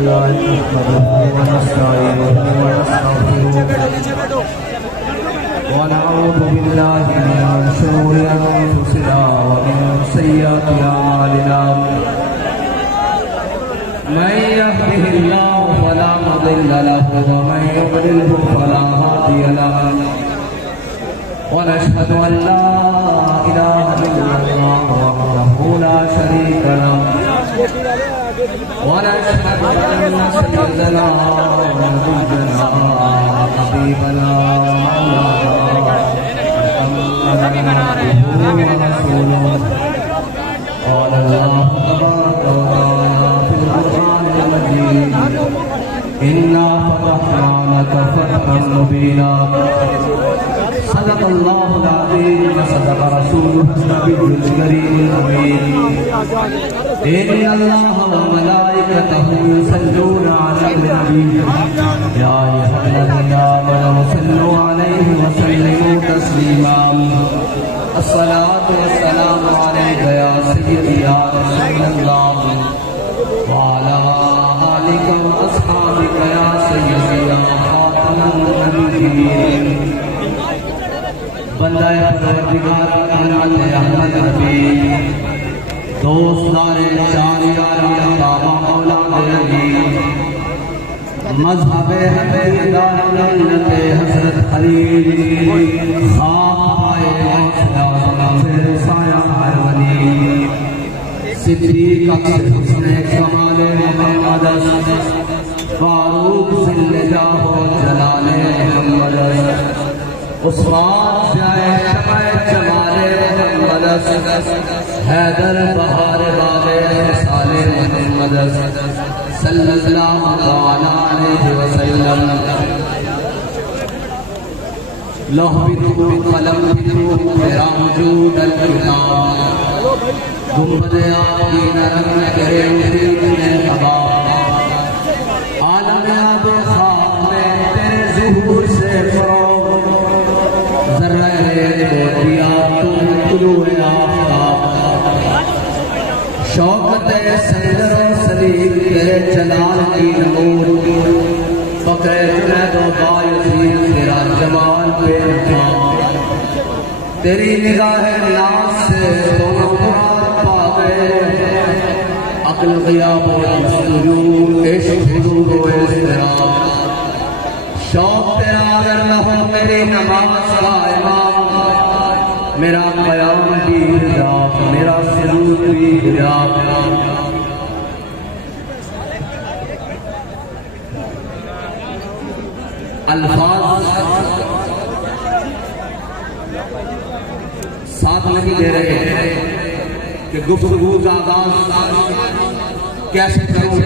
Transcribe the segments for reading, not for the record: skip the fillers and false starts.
लिल्लाहि नहमदुहु व नस्तईनुहु व नस्तगफिरुह व नऊज़ु बिल्लाहि मिन शुरूरि अनफुसिना व मिन सय्यिआति अमालिना मन यहदिहिल्लाहु फला मुदिल्ल लहु व मन युद्लिलहु फला हादिय लहु व नशहदु अन ला इलाहा इल्लल्लाह वहदहु ला शरीका लहु व नशहदु अन्न सय्यदना व नबिय्यना हबीबना मुहम्मदन रसूलुहु क़ाल अल्लाहु तबारक व तआला फिल क़ुरआनिल मजीद इन्ना फतहना लका फतहन मुबीना सदक़ल्लाहुल अज़ीम व सदक़ रसूलुहुन नबियुल करीमुल अमीन इन्नल्लाह व मलाइकतहु युसल्लूना अलन नबी या अय्युहल्लज़ीना आमनू सल्लु अलैहि व सल्लिमू तस्लीमा अस्सलातु वस्सलामु अलैका या सय्यदी या रसूलल्लाह व अला आलिका व अस्हाबिका या सय्यदी या खातमुन नबिय्यीन बंदाए परवरदिगार अहमद नबी दोस्तारे शारियार बाबा औलाद नबी मज़हब हक़ीक़त मिल्लत हज़रत खलील खाए से साया हर वली सिद्दीक़ अक्सर हुस्न कमाल मोहम्मद फारूक जिल्ला हो जलाल मोहम्मद उस्मान जाए शमाए जमाले मोहम्मद हैदर बहार बाबे साले मोहम्मद सल्लल्लाहु अलैहि वसल्लम लौह बिदू कलम बिदू मेरा वजूद अल किताब गुंबद आपकी नरम करे उठे हवा आलम आब खाक में तेरे ज़ुहूर से फरोग जर्रे दिया तुम तुलूए आफ़ताब शौकत सैदर सलीम तेरे जलाल की नमूर फ़क्र जुनैद व बायज़ीद तेरा जमाल बेनहा तेरी निगाह नाज़ से दोनों मुराद पा गए अक्ल ग़ियाब व सुजूद इश्क़ हुज़ूर व इज़्तिराब शौक़ तेरा अगर न हो मेरी नमाज का इमाम मेरा क़याम भी हिजाब मेरा सुजूद भी हिजाब अल्फाज साथ नहीं दे रहे हैं कि गुफ्तगू का आगाज कैसे करूं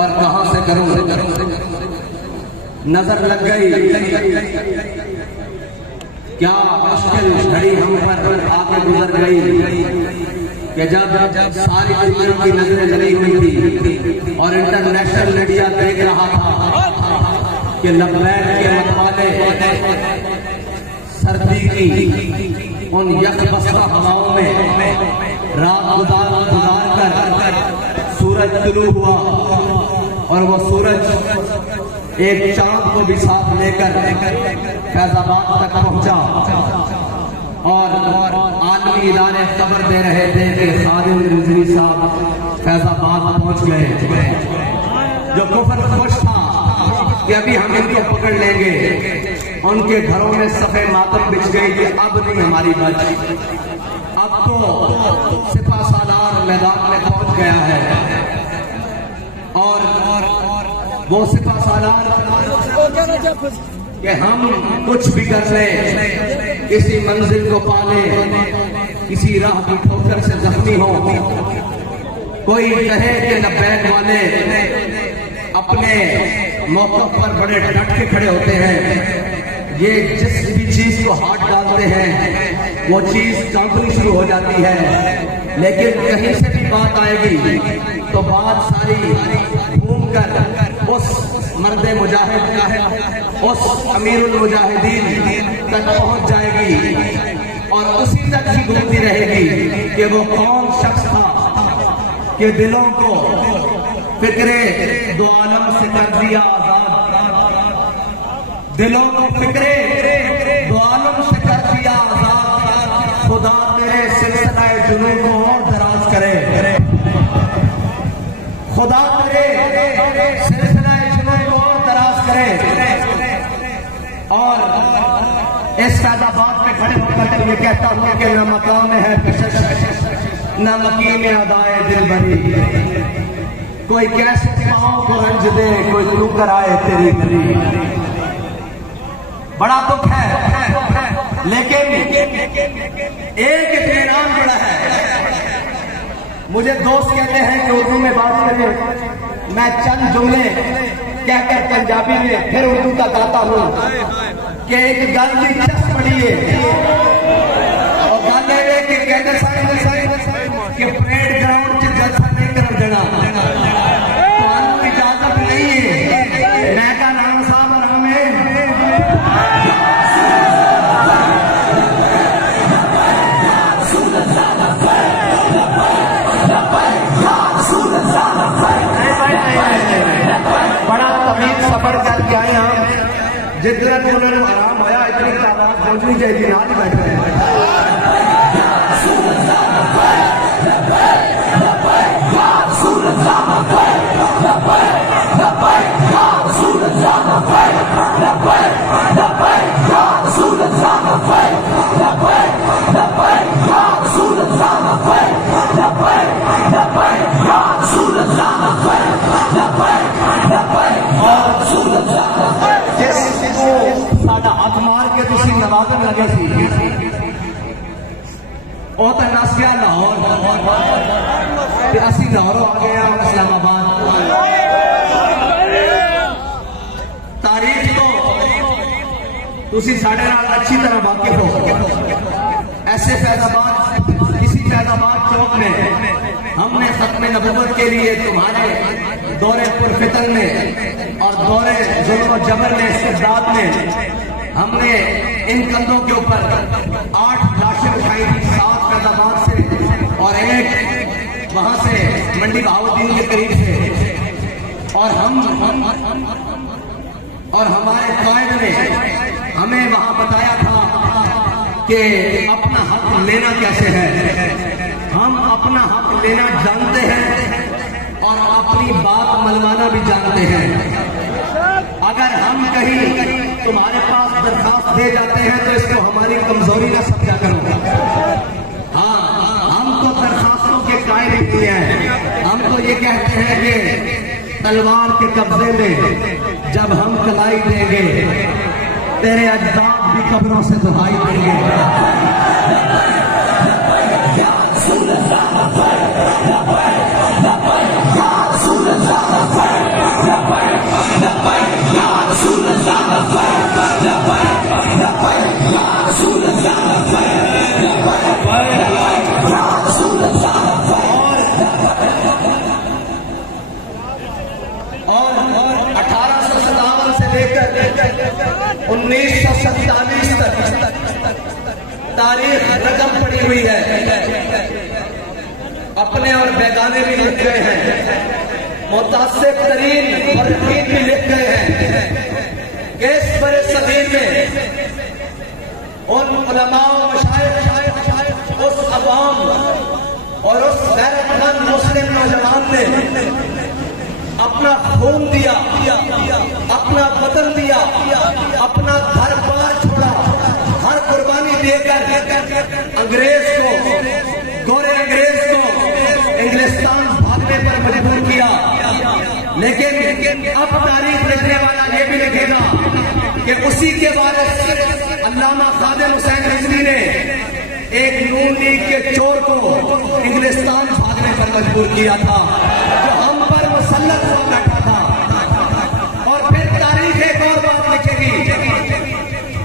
और कहां से करूं नजर लग गई क्या मुश्किल घड़ी हम पर आके गुजर गई कि जब सारी दुनिया की नजरें लगी हुई थी और इंटरनेशनल मीडिया देख रहा था कि लबनैन के मतवाले सर्दी की उन यकबस्ता हवाओं में रात गुजार कर सूरज तुलू हुआ और वो सूरज एक चांद को भी साथ लेकर फैजाबाद तक पहुंचा और आलमी इदारे खबर दे रहे थे कि खालिद रिजवी साहब फैजाबाद पहुंच गए। जो कुफर खुश था कि अभी हम इनको पकड़ लेंगे, उनके घरों में सफे मातम बिछ गई कि अब नहीं हमारी बच, अब तो सिपा सालार मैदान में पहुंच गया है और वो सिपा सालार कि हम कुछ भी कर ले, किसी मंजिल को पाले, किसी राह की ठोकर से जख्मी हो, कोई कहे कि लब्बैक वाले अपने मौक़िफ़ पर बड़े डट के खड़े होते हैं। ये जिस भी चीज को हाथ डालते हैं वो चीज कांपनी शुरू हो जाती है, लेकिन कहीं से भी बात आएगी तो बात सारी घूम कर उस मर्दे मुजाहिद का उस अमीरुल मुजाहिदीन तक पहुंच जाएगी और उसी तक ही घूमती रहेगी कि वो कौन शख्स था कि दिलों को फिक्रे दो आलम से कर दिया आजाद, दिलों को फिक्रे दो आलम से कर दिया आजाद। खुदा तेरे सिलसिला जुनून को और दराज करे, खुदा तेरे सिलसिला जुनून को और दराज करे। और इस फैजाबाद में खड़े होकर ये कहता हूं कि न मकाम में है कशिश, न मकी में अदाए दिल भरी। कोई कैसे पाँव को रंज दे, कोई तू कराए तेरी गली। बड़ा दुख है, लेकिन एक इत्मीनान बड़ा है। मुझे दोस्त कहते हैं कि उर्दू में बात करें, मैं चंद जुमले कहकर पंजाबी में फिर उर्दू का गाता हूं कि एक गल की चस पड़ी है और गल है कि कहते कि परेड ग्राउंड से जलसा नहीं कर देना, तो इजाजत नहीं है। मैं का नाम साहब और हमें बड़ा तमीज सफर करके आए हम। जितना उन्होंने आराम आया इतनी तादाद पहुंचनी चाहिए, ना ही बैठे हैं। साडा हाथ मार के तुसी नवाजन लगे सी, वो तो नस गया लाहौर, असी लाहौरों आ गए इस्लामाबाद। तारीख तो तुसी साडे नाल अच्छी तरह वाकिफ हो। ऐसे फैजाबाद, इसी फैजाबाद चौक में हमने खत्म नबुव्वत के लिए तुम्हारे दौरे पुरफितन में और दौरे जुल्म और जबर में, इस्तिबदाद में हमने इन कंधों के ऊपर 8 लाशें उठाई थी, 7 फैजाबाद से और 1 वहां से मंडी बहाउद्दीन के करीब से। और हमारे कायद ने हमें वहां बताया था कि अपना हक लेना कैसे है। हम अपना हक लेना जानते हैं और अपनी बात मनवाना भी जानते हैं। अगर हम कहीं तुम्हारे पास दरखास्त दे जाते हैं तो इसको हमारी कमजोरी ना समझा करो। हाँ, हम तो दरखास्तों के कायल नहीं हैं। हम तो ये कहते हैं कि तलवार के कब्जे में जब हम कलाई देंगे, तेरे अजदाद भी कब्रों से दुहाई देंगे। और 1857 से लेकर 1947 तक तारीख रकम पड़ी हुई है। अपने और बेगाने भी लिख गए हैं, मुतासिब तरीन फर्कीन भी लिख गए हैं। इस बड़े सदीर में उन उलमा मशाइख, उस अवाम और उस गैरतमंद मुस्लिम नौजवान ने अपना खून दिया, अपना बदन दिया, अपना घर बार छोड़ा, हर कुर्बानी देकर अंग्रेज को, गोरे अंग्रेज को इंग्लिस्तान भागने पर मजबूर किया। लेकिन अब तारीख लिखने वाला ये भी लिखेगा कि उसी के वारिस अल्लामा खादिम हुसैन रिजवी ने एक नून लीग के चोर को इंग्लिस्तान भागने पर मजबूर किया था, जो हम पर मुसल्लत हुआ बैठा था। और फिर तारीख एक और बात लिखेगी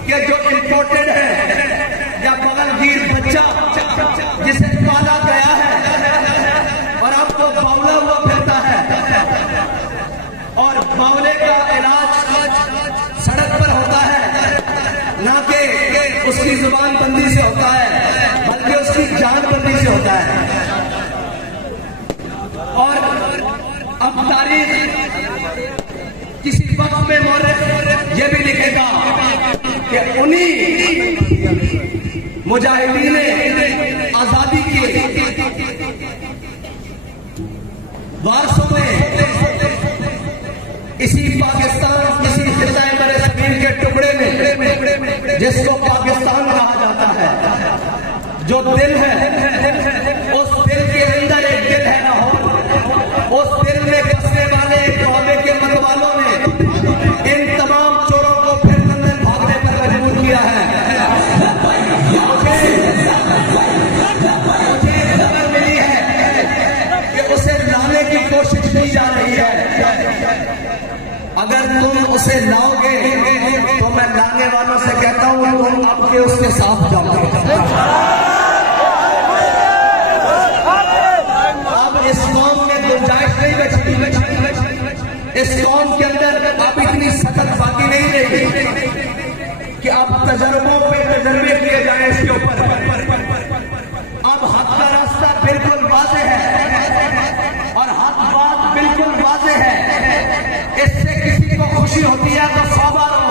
कि जो इम्पोर्टेड है या बगलगीर बच्चा जिसे पाला गया है और अब वो बावला हुआ फिरता है, और बावले का इलाज सड़क पर होता है, ना कि उसकी जुबान बंदी से होता है, बल्कि उसकी जान बंदी से होता है। और अब तारीख किसी वक्त में मौर्ख ये भी लिखेगा कि उन्हीं मुजाहिदीन ने आजादी की वारसों में इसी पाकिस्तान, इसी खिताए बरे ज़मीन के टुकड़े में जिसको पाकिस्तान कहा जाता है, जो दिल है, उस दिल के अंदर एक दिल है लाहौर। उस दिल में बसने वाले कौमे के मतवालों ने इन तमाम चोरों को फिर लंदन भागने पर मजबूर किया है। मुझे खबर मिली है कि उसे लाने की कोशिश की जा रही है। अगर तुम उसे लाओगे तो मैं लाने वालों से कहता हूं तुम अब के उसके साथ जाओगे। अब इस कौम में गुंजाइश नहीं बची। इस कौम के अंदर अब इतनी सख्त बाकी नहीं रही कि अब तजर्बों पे तजर्बे किए जाए इसके ऊपर। अब हक का रास्ता बिल्कुल वाज़ेह है और हक बात बिल्कुल वाज़ेह है। इससे किसी को खुशी होती है तो 100 बार हो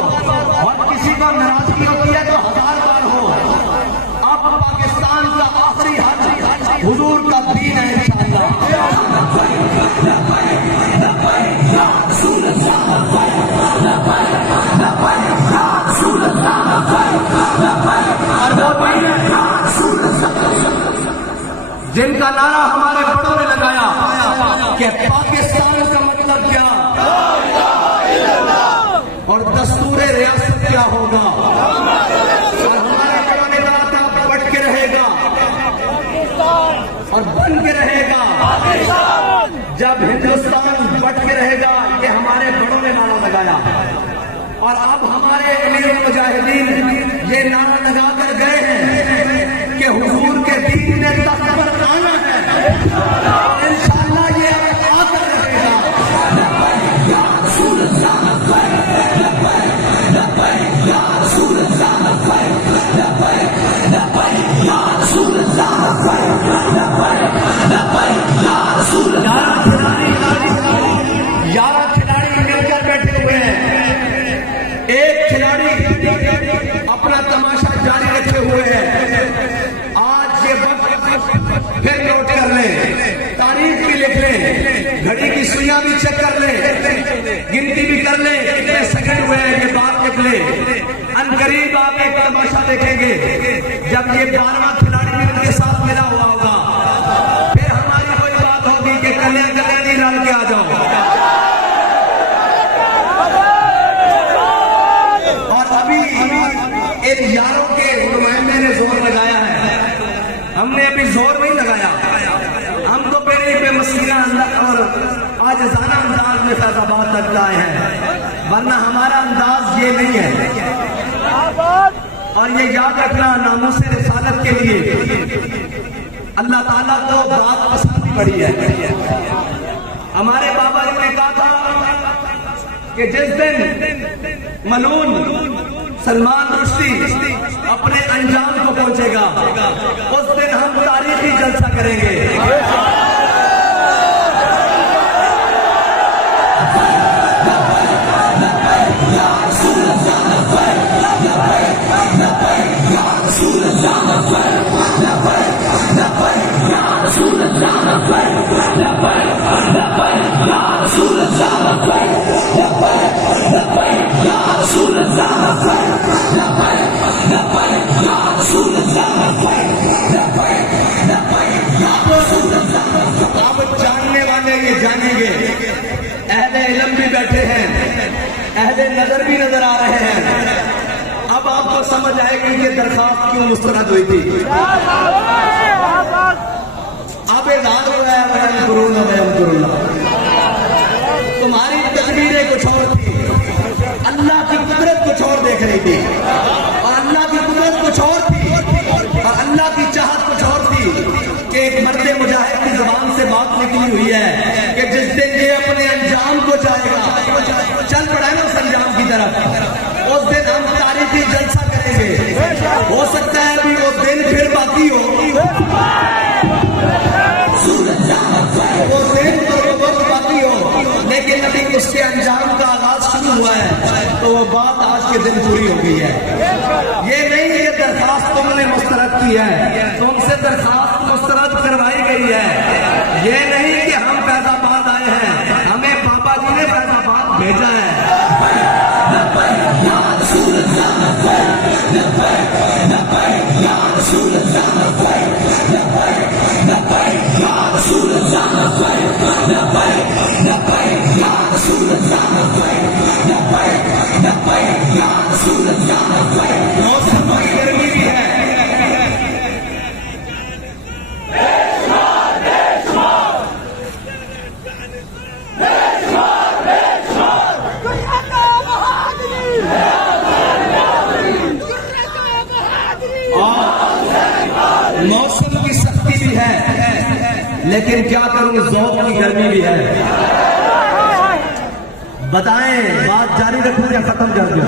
और किसी को नाराजगी होती है तो 1000 बार हो। अब पाकिस्तान का आखिरी हक हुजूर का दीन है इंशाअल्लाह। जिनका नारा हमारे बड़ों ने लगाया कि पाकिस्तान का मतलब क्या और दस्तूर रियासत क्या होगा, और हमारे बड़ों ने कहा था पट के रहेगा और बन के रहेगा। जब हिंदुस्तान बट के रहेगा, ये हमारे बड़ों ने नारा लगाया। और अब हमारे अमीर मुजाहिदीन ये नारा लगा कर गए हैं कि हुजूर के दीन ने तख्त पर आना है। इंशाअल्लाह ये आकर रहेगा। यार खिलाड़ी मिलकर बैठे हुए हैं। एक खिलाड़ी अपना तमाशा जारी रखे हुए हैं। आज ये वक्त फिर नोट कर लें, तारीख भी लिख लें, घड़ी की सुइयां भी चेक कर लें, गिनती भी कर लें कितने सेकंड हुए हैं, ये बात लिख लें। अनकरीब आप एक तमाशा देखेंगे जब ये 12वां खिलाड़ी भी उनके साथ मिला हुआ होगा। फिर हमारी कोई बात होगी कि कल्याण नहीं डाल के आ जाओ। और अभी इन यारों के नुमाइंदे ने जोर लगाया है, हमने अभी जोर नहीं लगाया। हम तो पहले बेमसीना और आजिज़ाना अंदाज में फैज़ाबाद तक लाए हैं, वरना हमारा अंदाज ये नहीं है। और ये याद रखना, नामूस रिसालत के लिए अल्लाह ताला को बात पसंद पड़ी है। हमारे बाबा जी ने कहा था कि जिस दिन मलून सलमान रुश्दी अपने अंजाम को पहुंचेगा, उस दिन हम तारीखी जलसा करेंगे। अब जानने वाले ये जानेंगे, अहले इल्म भी बैठे हैं, अहले नजर भी नजर आ रहे हैं। अब आपको समझ आएगी कि दरखास्त क्यों मुस्तरद हुई थी। अब ऐलान हो रहा है तुम्हारी तकदीरें कुछ और थी, अल्लाह की कुदरत कुछ और देख रही थी, और अल्लाह की कुदरत कुछ और थी, और अल्लाह की चाहत कुछ और थी कि एक मर्द मुजाहिद की जुबान से बात निकली हुई है कि जिस दिन ये अपने अंजाम को जाएगा, चल पड़ा है ना उस अंजाम की तरफ, उस दिन हम तारीखी जलसा करेंगे। हो सकता है अभी वो दिन फिर बाकी हो, वो दिन और वो वक्त बाकी हो, उसके अंजाम का आगाज शुरू हुआ है, तो वो बात आज के दिन पूरी हो गई है। ये नहीं ये दरखास्त तुमने मुस्तरद की है, तुमसे दरखास्त मुस्तरद करवाई गई है। ये नहीं कि हम फैजाबाद आए हैं, हमें बाबा जी ने फैजाबाद भेजा है। मौसम की गर्मी भी है। मौसम की सख्ती भी है, लेकिन क्या करूं, ज़ौक़ की गर्मी भी है। बताएं, बात जारी रखूं या खत्म कर दूं?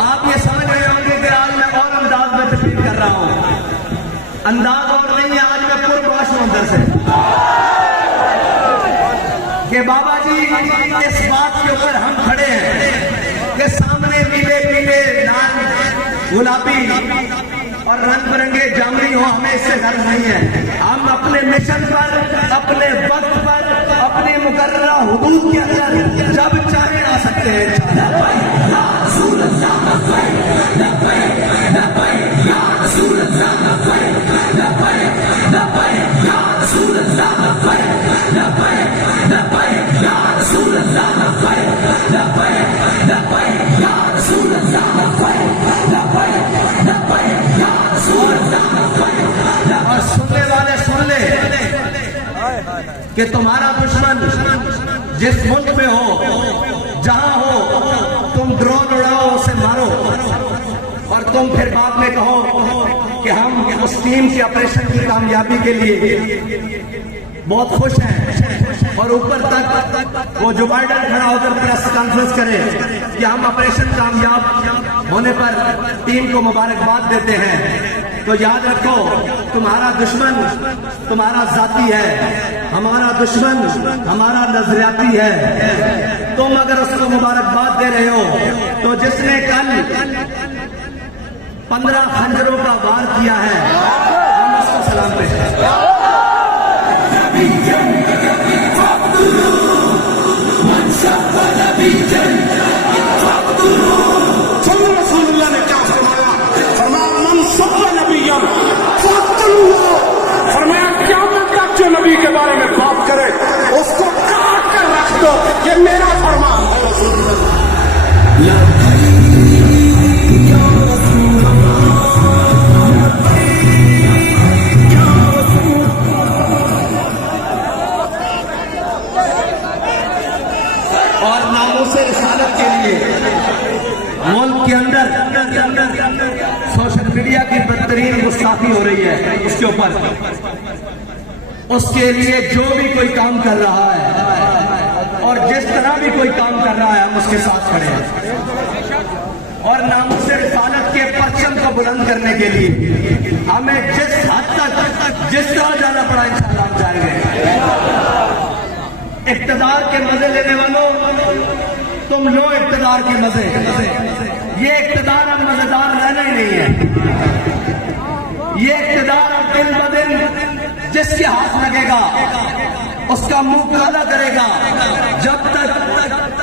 आप ये समझ रहे होंगे कि आज मैं और अंदाज में तकरीर कर रहा हूं। अंदाज और नहीं है, आज मैं पुरबाश हूं अंदर से कि बाबा जी इस बात के ऊपर हम खड़े हैं कि सामने नीले पीले लाल गुलाबी और रंग बिरंगे जामनी हो, हमें इससे गर्व नहीं है। हम अपने मिशन पर, अपने वक्त पर, अपने मुकर्ररा हुदूद के अंदर जब चाहे आ सकते हैं। और सुनने वाले सुन ले कि तुम्हारा दुश्मन जिस मुल्क में हो, जहां हो, तुम ड्रोन उड़ाओ, उसे मारो और तुम फिर बाद में कहो कि हम उस टीम के ऑपरेशन की कामयाबी के लिए बहुत खुश हैं। और ऊपर तक वो जो बाइडन खड़ा होकर प्रेस कॉन्फ्रेंस करे कि हम ऑपरेशन कामयाब होने पर टीम को मुबारकबाद देते हैं। तो याद रखो, तुम्हारा दुश्मन तुम्हारा जाती है, हमारा दुश्मन हमारा नजरियाती है। तुम अगर उसको मुबारकबाद दे रहे हो, तो जिसने कल 15 खंजरों का वार किया है, हम उसको सलाम पेश करते हैं। रसूलुल्लाह ने क्या फरमाया? फरमाया मन सब्बा नबिय्यन फरमाया क़यामत तक जो नबी के बारे में बात करे उसको काट कर रख दो। ये मेरा फरमान है। और नामूसे रिसालत के लिए मुल्क के अंदर सोशल मीडिया की बदतरीन गुस्ताखी हो रही है, उसके ऊपर उसके लिए जो भी कोई काम कर रहा है और जिस तरह भी कोई काम कर रहा है, हम उसके साथ खड़े हैं। और नामूसे रिसालत के परचम को बुलंद करने के लिए हमें जिस हद तक जिस तरह जाना पड़ा, इंशाअल्लाह हम जाएंगे। इक़्तिदार के मजे लेने वालों, तुम लो इक़्तिदार के मजे। ये इक़्तिदार अब मजेदार रहना ही नहीं है। ये इक़्तिदार अब दिन ब दिन जिसके हाथ लगेगा उसका मुंह काला करेगा। जब तक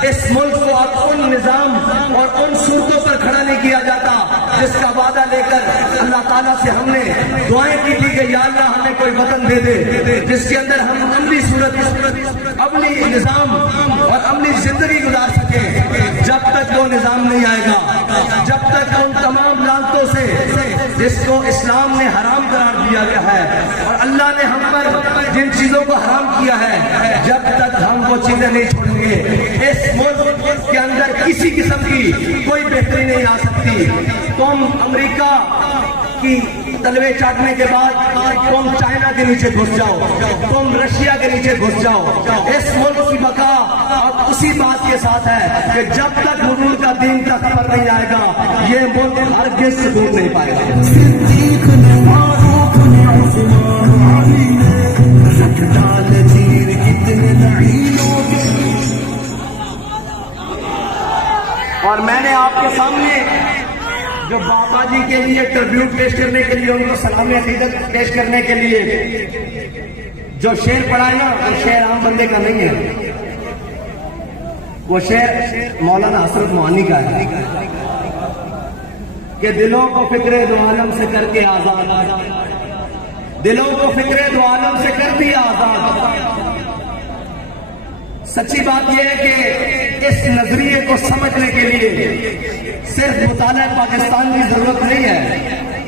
इस मुल्क को अब उन निजाम और उन सूरतों पर खड़ा नहीं किया जाता जिसका वादा लेकर अल्लाह ताला से हमने दुआएं की थी कि या अल्लाह हमें कोई वतन दे दे जिसके अंदर हम अमली सूरत, अमली निजाम और अमली जिंदगी गुजार सके। जब तक वो निजाम नहीं आएगा, जब तक उन तमाम लानतों से जिसको इस्लाम ने हराम करार दिया गया है और अल्लाह ने हम पर जिन चीजों को हराम किया है, जब तक हम वो चीजें नहीं छोड़ेंगे, इस मुल्क के अंदर किसी किस्म की कोई बेहतरी नहीं आ सकती। तुम अमेरिका की तलवे चाटने के बाद तुम चाइना के नीचे घुस जाओ, तुम रशिया के नीचे घुस जाओ। इस मुल्क की बका अब उसी बात के साथ है कि जब तक हुजूर का दीन तख्त पर नहीं आएगा, ये मुल्क हरगिज़ सुकून नहीं पाएगा। और मैंने आपके सामने जो बाबा जी के लिए ट्रिब्यूट पेश करने के लिए, उनको सलामी अकीदत पेश करने के लिए जो शेर पढ़ा है ना, वो शेर आम बंदे का नहीं है, वो शेर मौलाना हसरत मोहानी का है कि दिलों को फिक्रे दो आलम से करके आजाद, दिलों को फिक्रे दो आलम से कर दिया आजाद। सच्ची बात यह है कि इस नजरिए को समझने के लिए सिर्फ मुताला पाकिस्तान की जरूरत नहीं है।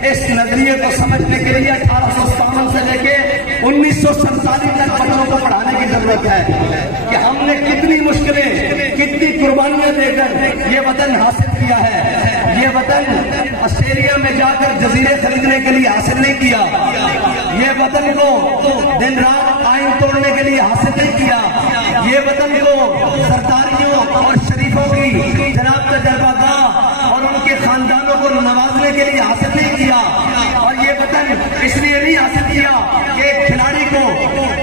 इस नजरिए को समझने के लिए 1857 से लेके 1947 तक बच्चों को पढ़ाने की जरूरत है कि हमने कितनी मुश्किलें, कितनी कुर्बानियां देकर ये वतन हासिल किया है। ये वतन ऑस्ट्रेलिया में जाकर जजीरे खरीदने के लिए हासिल नहीं किया, ये वतन को दिन रात आइन तोड़ने के लिए हासिल नहीं किया, ये वतन को सरदारियों और शरीफों की जनाब तजर्बागाह और उनके खानदानों को नवाजने के लिए हासिल नहीं किया। और ये वतन इसलिए नहीं हासिल किया कि एक खिलाड़ी को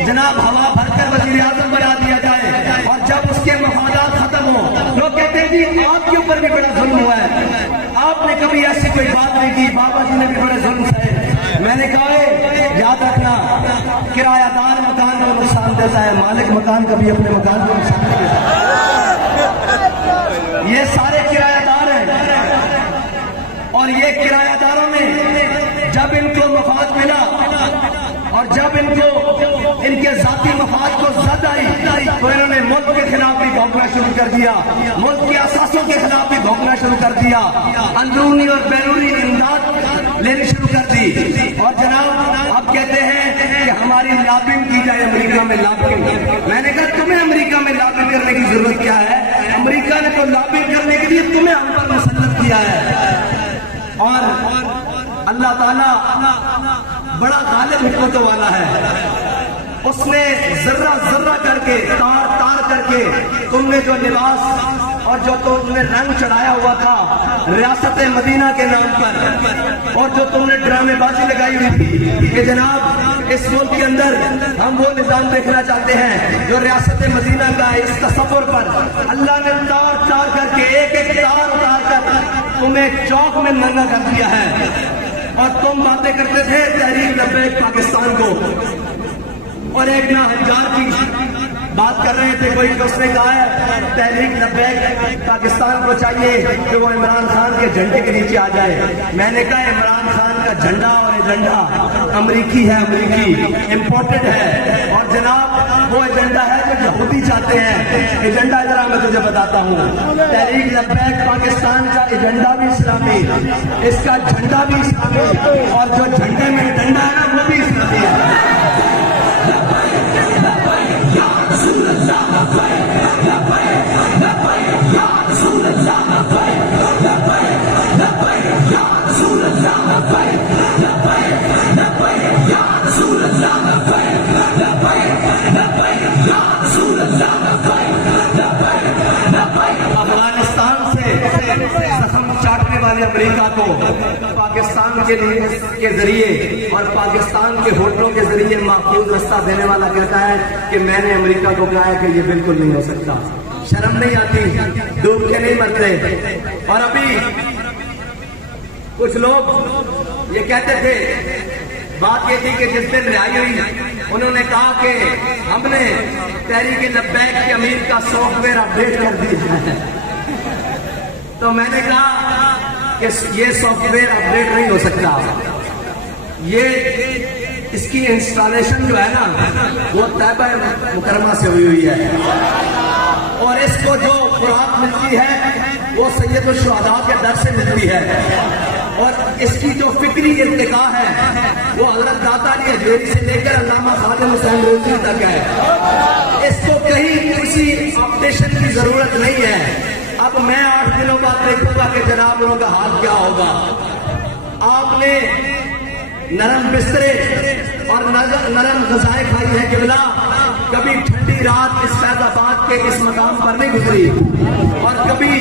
जनाब हवा भरकर वजीर आजम बना दिया जाए और जब उसके मफादात खत्म हो, लोग कहते हैं जी आपके ऊपर भी बड़ा जुल्म हुआ है, आपने कभी ऐसी कोई बात नहीं की, बाबा जी ने भी बड़े जुल्म सहे। मैंने कहा है याद रखना, किरायादार मकान को नुकसान देता है, मालिक मकान कभी अपने मकान को नुकसान नहीं देता। ये सारे किरायादार हैं और ये किरायादारों ने जब इनको मफाद मिला और जब इनको इनके जाती मफाद को जद आई तो इन्होंने मुल्क के खिलाफ भी भौंकना शुरू कर दिया, मुल्क के असासों के खिलाफ भी भौंकना शुरू कर दिया, अंदरूनी और बैरूनी इमदाद लेनी शुरू कर दी। और जनाब आप कहते हैं कि हमारी लॉबिंग की जाए अमेरिका में लॉबिंग। मैंने कहा तुम्हें अमेरिका में लॉबिंग करने की जरूरत क्या है? अमेरिका ने तो लॉबिंग करने के लिए तुम्हें हम पर मुसल्लत किया है। और अल्लाह ताला बड़ा गालिब हिकमतों वाला है, उसने जर्रा जर्रा करके तार तार करके तुमने जो लिबास और जो तुमने रंग चढ़ाया हुआ था रियासत मदीना के नाम पर और जो तुमने ड्रामेबाजी लगाई हुई थी कि जनाब इस मुल्क के अंदर हम वो निजाम देखना चाहते हैं जो रियासत मदीना का है, इस तस्वुर पर अल्लाह ने तार तार करके एक एक तार उतार कर तुम्हें चौक में नंगा कर दिया है। और तुम बातें करते थे तहरीक लब्बैक पाकिस्तान को, और एक ना हजार की बात कर रहे थे, कोई उसने कहा है तहरीक लब्बैक पाकिस्तान को चाहिए कि वो इमरान खान के झंडे के नीचे आ जाए। मैंने कहा इमरान खान का झंडा और एजेंडा अमरीकी है, अमरीकी इम्पोर्टेड है, और जनाब वो एजेंडा है जो यहूदी चाहते हैं। एजेंडा जरा मैं तुझे बताता हूँ, तहरीक लब्बैक पाकिस्तान का एजेंडा भी इस्लामी, इसका झंडा भी इस्लामी, और जो झंडे में डंडा है ना वो भी इस्लामी है। अफगानिस्तान से जख्म चाटने वाले अमेरिका को पाकिस्तान के जरिए और पाकिस्तान के होटलों के जरिए महफूज रास्ता देने वाला कहता है कि मैंने अमेरिका को कहा है कि ये बिल्कुल नहीं हो सकता। शर्म नहीं आती? डूब के नहीं मरते। और अभी कुछ लोग ये कहते थे, बात ये थी कि जिस दिन रिहाई हुई उन्होंने कहा कि हमने तहरीक लब्बैक के अमीर का सॉफ्टवेयर अपडेट कर दिया है। तो मैंने कहा कि ये सॉफ्टवेयर अपडेट नहीं हो सकता, ये इसकी इंस्टॉलेशन जो है ना वो तैबा मुकरमा से हुई है, और इसको जो खुराक मिलती है वो सैयद शुहदा के दर से मिलती है, और इसकी जो फिक्री इर्तिका है वो हजरत दाता अली हजवेरी से लेकर अल्लामा खादिम हुसैन रोज़ी तक है। इसको कहीं किसी ऑपरेशन की जरूरत नहीं है। अब मैं 8 दिनों बाद देखूंगा कि जनाब लोगों का हाल क्या होगा। आपने नरम बिस्तरे और नरम ग़िज़ाएं खाई है क़िबला। कभी ठंडी रात इस फैज़ाबाद के इस मकाम पर नहीं गुजरी, और कभी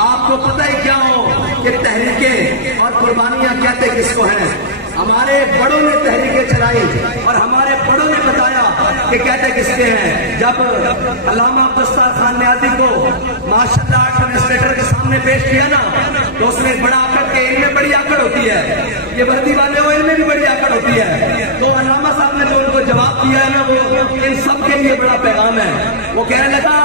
आपको पता ही क्या हो कि तहरीकें और कुर्बानियां कहते किसको हैं। हमारे बड़ों ने तहरीकें चलाई और हमारे बड़ों ने बताया कि कहते किसके हैं। जब अल्लामा अब्दुस्तार खान न्याज़ी को माशाअल्लाह एडमिनिस्ट्रेटर के सामने पेश किया ना, तो उसने बड़ा आकड़ के इनमें बड़ी आकड़ होती है, ये वर्दी वाले हो इनमें भी बड़ी आकड़ होती है। तो अल्लामा साहब ने जो उनको जवाब दिया है ना, वो इन सब के लिए बड़ा पैगाम है। वो कहने लगा,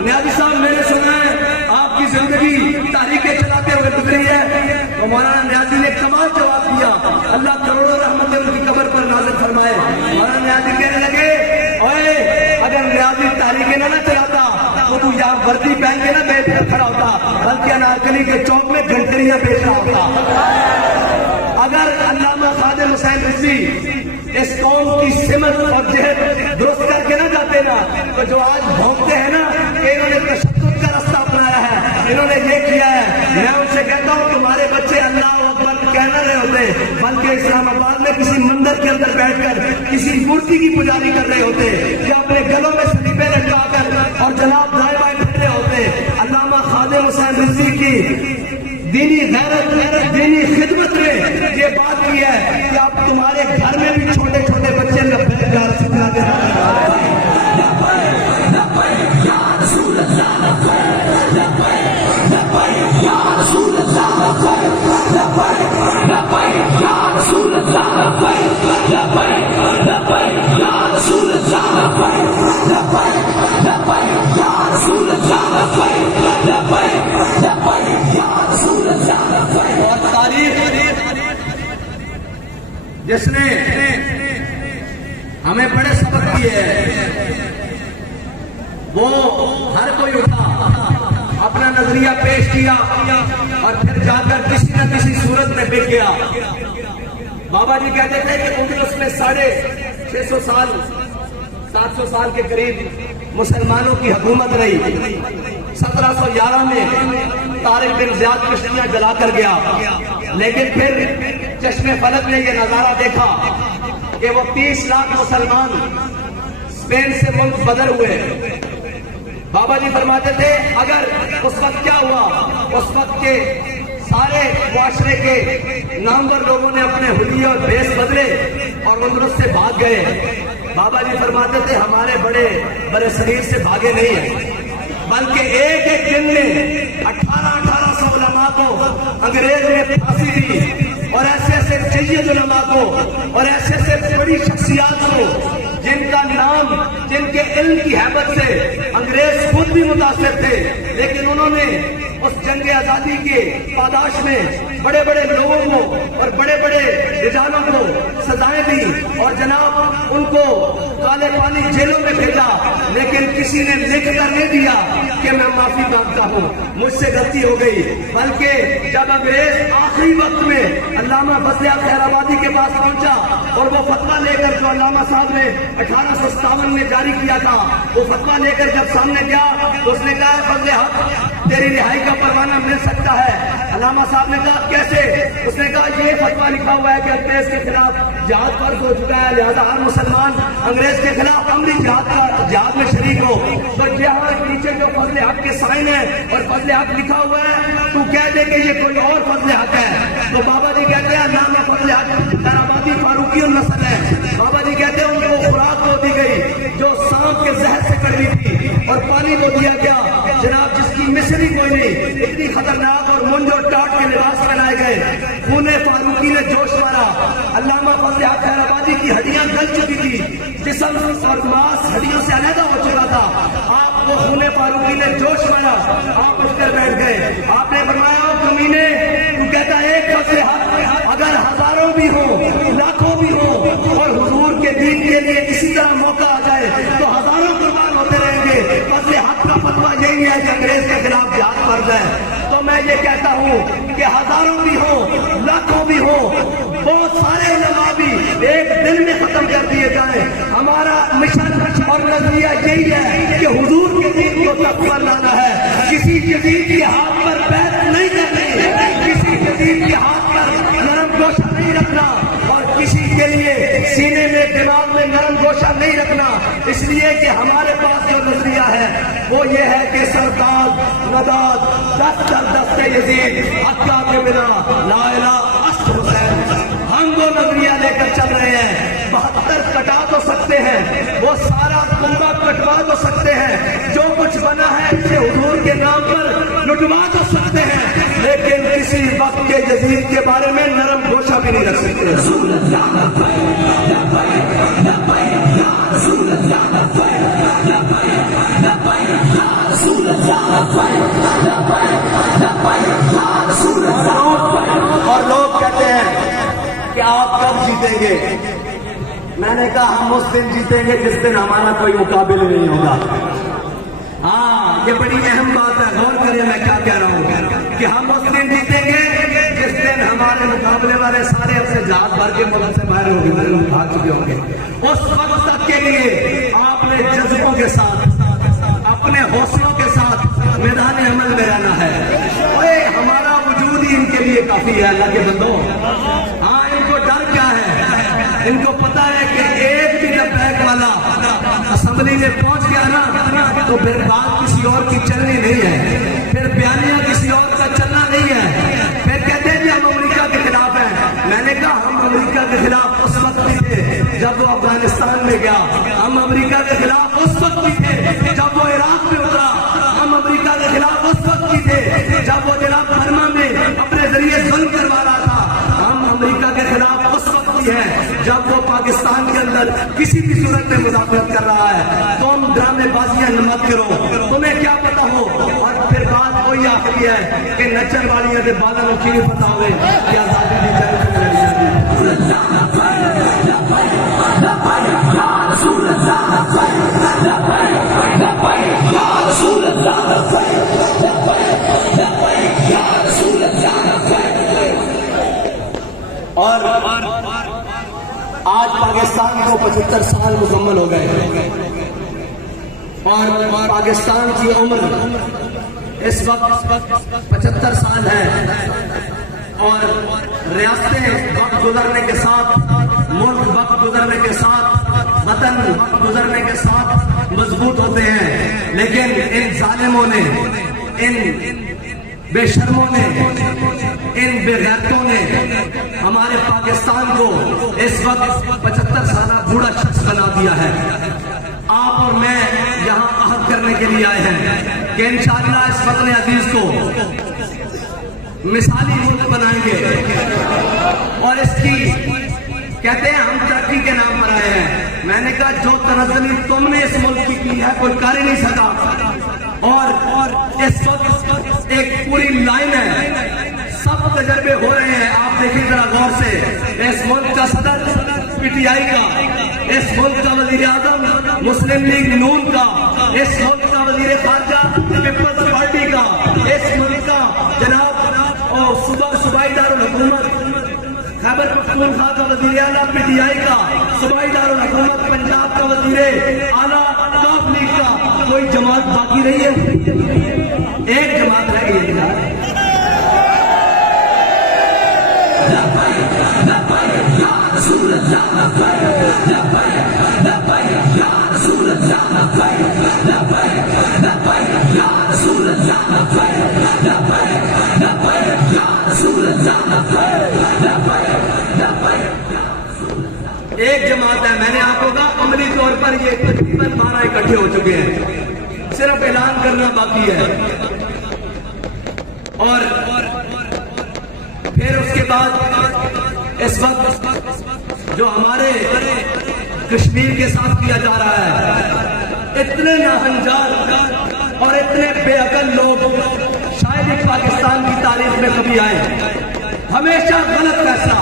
न्याज़ी साहब मैंने सुना है आपकी जिंदगी तारीखें चलाते हुए गुजरी है। तो मौलाना न्याज़ी ने कमाल जवाब दिया, अल्लाह करोड़ों रहमत उनकी कब्र पर नाज़िल फरमाए। मौलाना न्याज़ी कहने लगे, ओए अगर न्याज़ी तारीखें ना चलाता तो तू यहाँ वर्दी पहन के ना बेच कर खड़ा होता, बल्कि अनारकली के चौक में घंटरियां बेच रहा होता। अगर अल्लामा खादिम हुसैन रिज़वी इस कौम की सिमत और जहद दुरुस्त करके ना जाते ना, तो जो आज भौंकते हैं ना कि इन्होंने तशद्दुद का रास्ता अपनाया है, इन्होंने ये किया है, मैं उनसे कहता हूँ तुम्हारे बच्चे अल्लाह अकबर कह ना रहे होते, बल्कि इस्लामाबाद में किसी मंदिर के अंदर बैठकर किसी मूर्ति की पुजारी कर रहे होते, या अपने गलों में सलीबे लटकाकर और जनाब दाएं बाएं फिर रहे होते। अल्लामा खादिम हुसैन रिज़वी की दीनी गैरत दीनी खिदमत में ये बात की है कि अब तुम्हारे घर में भी छोटे छोटे बच्चे और तारीफ जिसने हमें बड़े सबक दिए हैं, वो हर कोई उठा अपना नजरिया पेश किया और फिर जाकर किसी न किसी सूरत में बिक गया। बाबा जी कहते थे कि उन्नीस में 650 साल 700 साल के करीब मुसलमानों की हुकूमत रही। 1711 में तारिक बिन ज़ियाद कश्तियां जला कर गया, लेकिन फिर चश्मे फलक ने यह नजारा देखा कि वो 30 लाख मुसलमान स्पेन से मुल्क बदर हुए। बाबा जी फरमाते थे अगर उस वक्त क्या हुआ, उस वक्त के सारे मुआशरे के नामवर लोगों ने अपने हुलिये और भेष बदले और अंदर से भाग गए। बाबा जी फरमाते थे हमारे बड़े बड़े शरीर से भागे नहीं है, बल्कि एक एक दिन में 1800 उलमा को अंग्रेज ने फांसी दी, और ऐसे ऐसे सैयद उलमा को और ऐसे ऐसे बड़ी शख्सियात को जिनका नाम जिनके इल्म की हैबत से अंग्रेज खुद भी मुतासिर थे, लेकिन उन्होंने उस जंग आजादी के पादाश में बड़े बड़े लोगों को और बड़े बड़े रिजालों को सजाएं दी और जनाब उनको काले पानी जेलों में भेजा। लेकिन किसी ने लिख कर नहीं दिया कि मैं माफी मांगता हूँ, मुझसे गलती हो गई, बल्कि जब अंग्रेज आखिरी वक्त में अल्लामा फजल हक खैराबादी के पास पहुंचा और वो फतवा लेकर जो अल्लामा साहब ने 1857 में जारी किया था, वो फतवा लेकर जब सामने गया तो उसने कहा फजल हक तेरी रिहाई का परवाना मिल सकता है। अल्लामा साहब ने कहा कैसे? उसने कहा ये फतवा लिखा हुआ है कि अंग्रेज के खिलाफ जिहाद फर्ज हो चुका है, लिहाजा हर मुसलमान अंग्रेज के खिलाफ अमली जिहाद में शरीक हो। तो यहाँ नीचे जो फजल हक के साइन है और फजल हक लिखा हुआ है, तू कह दे कि ये कोई और फजल हक है। तो बाबा जी कहते हैं अल्लामा फजल हक खैराबादी फारूकी नस्ल है। बाबा जी कहते हैं उनको खुराक वो दी गई जो सांप के जहर से कड़वी थी और पानी वो दिया गया जनाब जिसकी मिसरी कोई नहीं, इतनी खतरनाक और मुंज और टाट के लिबास पहनाए गए। खूने फारूकी ने जोश मारा, अल्लामा फजल हक खैराबादी की हड्डियां गल चुकी थी, जिस्म और मांस हड्डियों से अलग हो चुका था। आपको खूने फारूकी ने जोश मारा, आप उठकर बैठ गए। आपने फरमाया कमीने, तू कहता है एक फजल हक अगर हजारों भी हो लाखों भी हो और हुजूर के दीन के लिए इसी तरह मौका आ जाए तो हजारों कुर्बान होते रहेंगे। फजल हक का फतवा यही है कि अंग्रेज के खिलाफ जिहाद फर्ज है। तो मैं ये कहता हूँ कि हजारों भी हो लाखों भी हो, बहुत सारे उलमा भी एक दिन में खत्म कर दिए जाए। हमारा मिशन और नजरिया यही है कि हुजूर के दीन को तकबर लाना है, किसी जदीद के हाथ पर बैत नहीं करनी, किसी जदीद के हाथ पर नरम गोश गोशा नहीं रखना, इसलिए कि हमारे पास जो नजरिया है वो ये है कि सरताज नदाद दस्ते यजीद हक्का के बिना ला इलाहा अस्त हुसैन, हम वो नजरिया लेकर चल रहे हैं। 72 कटा तो सकते हैं, वो सारा कुंबा कटवा तो सकते हैं, जो कुछ बना है इसे हुजूर के नाम पर लुटवा तो सकते हैं, लेकिन किसी वक्त के यजीद के बारे में नरम गोशा भी नहीं रख सकते। और लोग कहते हैं कि आप कब जीतेंगे? मैंने कहा हम उस दिन जीतेंगे जिस दिन हमारा कोई मुकाबले नहीं होगा। हाँ, ये बड़ी अहम बात है, गौर करें मैं क्या कह रहा हूँ कि हम उस दिन जीतेंगे जिस दिन हमारे मुकाबले वाले सारे अपने जहाज भर के मुल्क से बाहर हो गए, लोग भाग चुके होंगे। उस वक्त तक के लिए आपने जज्बों के साथ, अपने हौसलों के साथ मैदान अमल में रहना है। ओए, हमारा वजूद ही इनके लिए काफी है अल्लाह के बंदो। हाँ, इनको डर क्या है? इनको पता है कि एक भी जब बैक वाला असेंबली में पहुंच गया ना तो फिर बात किसी और की चलनी नहीं है, फिर बयानिया किसी और का चलना नहीं है। फिर कहते हैं कि हम अमेरिका के खिलाफ हैं। मैंने कहा हम अमेरिका के खिलाफ उस वक्त भी थे जब वो अफगानिस्तान में गया, हम अमेरिका के खिलाफ उस वक्त भी थे जब वो इराक में उतरा, हम अमेरिका के खिलाफ उस वक्त भी थे जब वो जनाब बर्मा में अपने जरिए जुल्म करवा रहा था, हम अमेरिका के खिलाफ उस वक्त भी है जब वो पाकिस्तान के अंदर किसी भी सूरत में मुदाखलत कर रहा है। तुम ड्रामेबाजियां मत करो, तुम्हें क्या पता हो। और फिर बात वही आखिरी है कि नचर वालियां के बालों में क्यों नहीं पता होवे कि आजादी दी और आज पाकिस्तान को 75 साल मुकम्मल हो गए और पाकिस्तान की उम्र इस वक्त 75 साल है और रियासतें वक्त गुजरने के साथ, मुल्क वक्त गुजरने के साथ, वतन वक्त गुजरने के साथ मजबूत होते हैं। लेकिन इन जालिमों ने, इन बेशर्मों ने, इन बेगैरतों ने हमारे पाकिस्तान को इस वक्त 75 साल बूढ़ा शख्स बना दिया है। आप और मैं यहाँ अहद करने के लिए आए हैं कि इंशाअल्लाह इस वतन अजीज को मिसाली मुल्क बनाएंगे और इसकी कहते हैं हम तरक्की के नाम पर आए हैं। मैंने कहा जो तनज़्ज़ुली तुमने इस मुल्क की है कोई कर ही नहीं सका। और इस वक्त एक पूरी लाइन है, सब तजर्बे हो रहे हैं। आप देखिए जरा गौर से, इस मुल्क का सदर पीटीआई का, इस मुल्क का वजीर आजम मुस्लिम लीग नून का, इस मुल्क का वजीर खारजा पीपल्स पार्टी का, इस मुल्क का जनाब सूबाई दारुल हुकूमत खैबर पख्तूनख्वा का वजीर आला पीटीआई का, सूबाई दारुल हुकूमत पंजाब का वजीर आला काफ लीग का, कोई जमात बाकी रही है? एक जमात रह गई है। एक जमात है। मैंने आपको कहा अमली तौर पर ये तकरीबन 12 इकट्ठे हो चुके हैं, सिर्फ ऐलान करना बाकी है। और फिर उसके बाद इस वक्त जो हमारे कश्मीर के साथ किया जा रहा है, इतने नाहंजार और इतने बेअकल लोग शायद ही पाकिस्तान की तारीख में कभी आए। हमेशा गलत फैसला,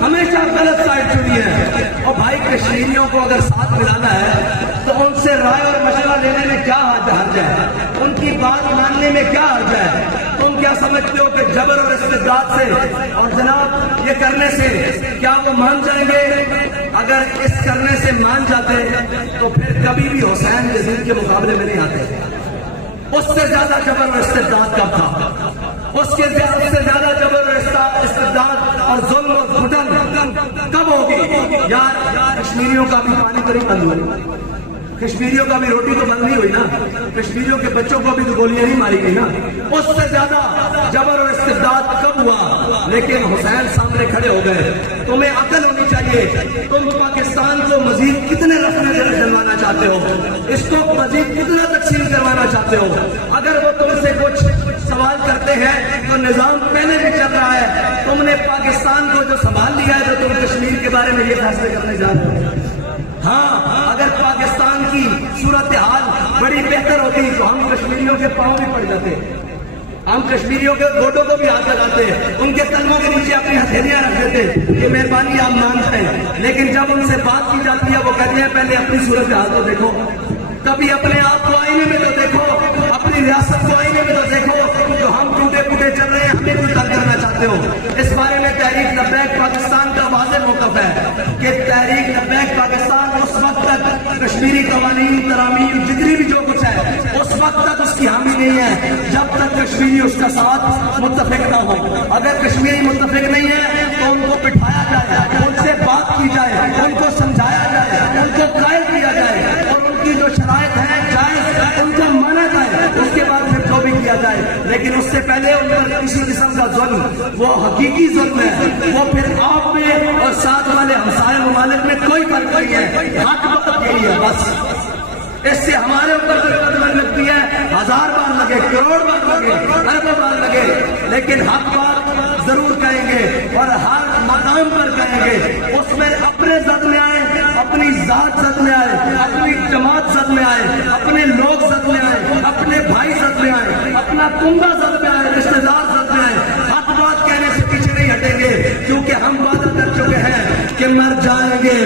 हमेशा गलत साइड चुनी है। और भाई कश्मीरियों को अगर साथ मिलाना है तो उनसे राय और मशवरा लेने में क्या हर्ज है, उनकी बात मानने में क्या हर्ज है। तुम क्या समझते हो कि जबर और इस्तिबदाद से और जनाब ये करने से क्या वो मान जाएंगे? अगर इस करने से मान जाते तो फिर कभी भी हुसैन यजीद के मुकाबले में नहीं आते। उससे ज्यादा जबर और इस्तिबदाद कब था? उससे ज्यादा जबर और इस्तिबदाद और जुल्म और घुटन कब होगी? यार कश्मीरी कश्मीरियों का भी पानी तो नहीं बंद हुआ, कश्मीरियों का भी रोटी तो बंद नहीं हुई ना, कश्मीरियों के बच्चों को भी तो गोलियां नहीं मारी गई ना। उससे ज्यादा जबर और इस्तिबदाद कब हुआ? लेकिन हुसैन सामने खड़े हो गए। तुम्हें अकल होनी चाहिए, तुम पाकिस्तान को मजीद कितने रखने डलवाना चाहते हो, इसको मजीद कितना तकसीम करवाना चाहते हो? अगर वो तुमसे कुछ सवाल करते हैं तो निजाम पहले भी चल रहा है। तुमने पाकिस्तान को जो संभाल लिया है तो तुम कश्मीर के बारे में ये फैसले करने जा रहे हो। हाँ, अगर पाकिस्तान की सूरत हाल बड़ी बेहतर होती तो हम कश्मीरियों के पांव भी पड़ जाते, हम कश्मीरियों के गोडों को भी हाथ लगाते, उनके तलवों के नीचे अपनी हथेलियां रख देते कि मेहरबानी आप मान जाए। लेकिन जब उनसे बात की जाती है वो कहते हैं पहले अपनी सूरत हाल तो देखो, कभी अपने आप को आईने में तो देखो, अपनी रियासत को आईने में तो देखो, जो हम टूटे फूटे चल रहे हैं हमें भी तंग करना चाहते हो। इस बारे में तहरीक लब्बैक पाकिस्तान का वाज़ेह मौक़िफ़ है कि तहरीक लब्बैक पाकिस्तान उस वक्त तक कश्मीरी कवानीन तरामीम जितनी भी जो कुछ है उस वक्त तक उसकी हामी नहीं है जब तक कश्मीरी उसका साथ मुत्तफिक ना हो। अगर कश्मीरी मुत्तफिक नहीं है तो उनको बिठाया जाए, उनसे बात की जाए, उनको समझाया जाए, उनको कायल किया जाए और उनकी जो शराइत है जायज उनको माना जाए, उसके बाद फिर जो भी किया जाए। लेकिन उससे पहले उन पर किसी किस्म का जुल्म, वो हकीकी जुल्म है, वो फिर आप में और साथ वाले हमसाये ममालिक में कोई फर्क नहीं है। हक बात यही है बस। इससे हमारे ऊपर कदम लगती है, 1000 बार लगे, करोड़ बार लगे, अरबों बार लगे, लेकिन हक बात जरूर कहेंगे और हर मकाम पर कहेंगे। उसमें अपने जद में आए, अपनी जात जद में आए, अपनी जमात जद में आए, अपने लोग जद में आए, अपने भाई जद में आए, अपना कुंबा जद में आए, रिश्तेदार जद में आए, हक बात कहने से पीछे नहीं हटेंगे क्योंकि हम वादा कर चुके हैं कि मर जाएंगे,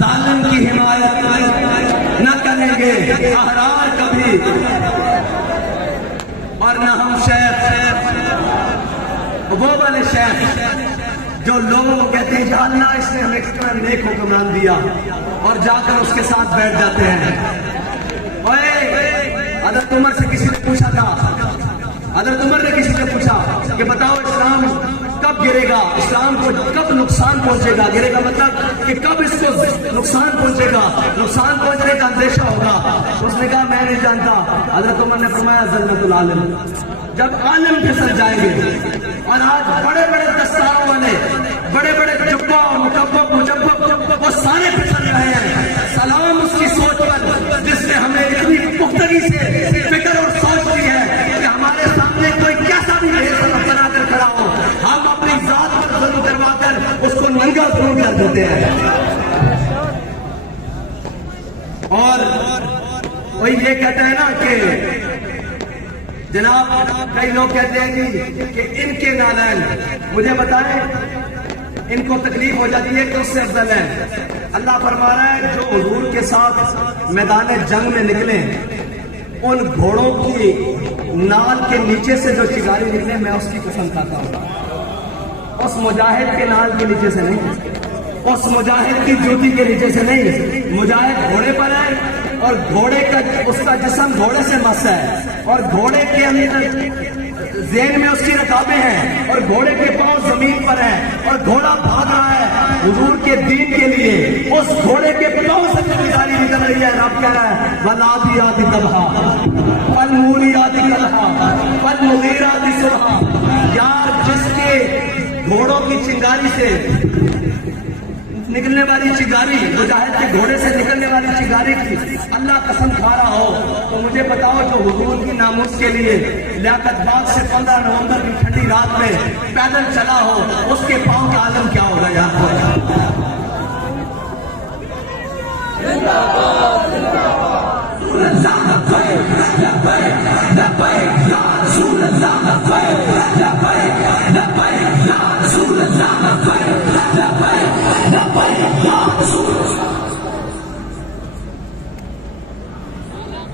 जालिम की हिमायत न करेंगे अहरार कभी, और न हम शेख वो वाले शेख जो लोगों को कहते हैं कि अल्लाह इसने हमें कितना नेक हुक्मरान दिया और जाकर उसके साथ बैठ जाते हैं। ओए, हज़रत उमर से किसी ने पूछा था, हज़रत उमर ने किसी से पूछा कि बताओ इस्लाम कब गिरेगा, इस्लाम को कब नुकसान पहुंचेगा, गिरेगा मतलब कि कब इसको नुकसान पहुंचेगा, नुकसान पहुंचने का अंदेशा होगा। उसने कहा मैं नहीं जानता। हज़रत उमर ने फरमाया ज़ल्लतुल आलिम, जब आलिम फिसल जाएंगे। और आज बड़े बड़े दस्तारों वाले, बड़े बड़े जुब्बा और मुकब्बब मुजब्बब वो सारे फिसल रहे हैं। सलाम उसकी सोच पर जिसने हमें इतनी पुख्तगी से फिक्र और सोच दी है कि हमारे सामने कोई कैसा भी बनाकर खड़ा हो, हम अपनी जात पर जुल्म करवाकर उसको नंगा जरूर कर देते हैं। और वही ये कहते हैं ना कि जनाब, कई लोग कहते हैं जी कि इनके नालैन, मुझे बताएं इनको तकलीफ हो जाती है कि उससे अफजल है। अल्लाह फरमा रहा है जो हुजूर के साथ मैदान जंग में निकले, उन घोड़ों की नाल के नीचे से जो चिंगारी निकले मैं उसकी कसम खाता हूं। उस मुजाहिद के नाल के नीचे से नहीं, उस मुजाहिद की जूती के नीचे से नहीं। मुजाहिद घोड़े पर है और घोड़े का उसका जिस्म घोड़े से मस है और घोड़े के अंदर ज़हन में उसकी रकाबें हैं और घोड़े के पांव जमीन पर हैं और घोड़ा भाग रहा है हुजूर के दीन के लिए। उस घोड़े के पांव से चिंगारी निकल रही है। रब कह रहा है वलादियाति दबहा फलमूरियाति कलहा फलमुगीराति सुबहा। यार, जिसके घोड़ों की चिंगारी से निकलने वाली चिंगारी, मुजाहिद के घोड़े से निकलने वाली चिंगारी की अल्लाह कसम खा रहा हो, तो मुझे बताओ जो हुजूर की नामुस के लिए लियाकत बाग से 15 नवंबर की ठंडी रात में पैदल चला हो, उसके पांव का आलम क्या होगा यार?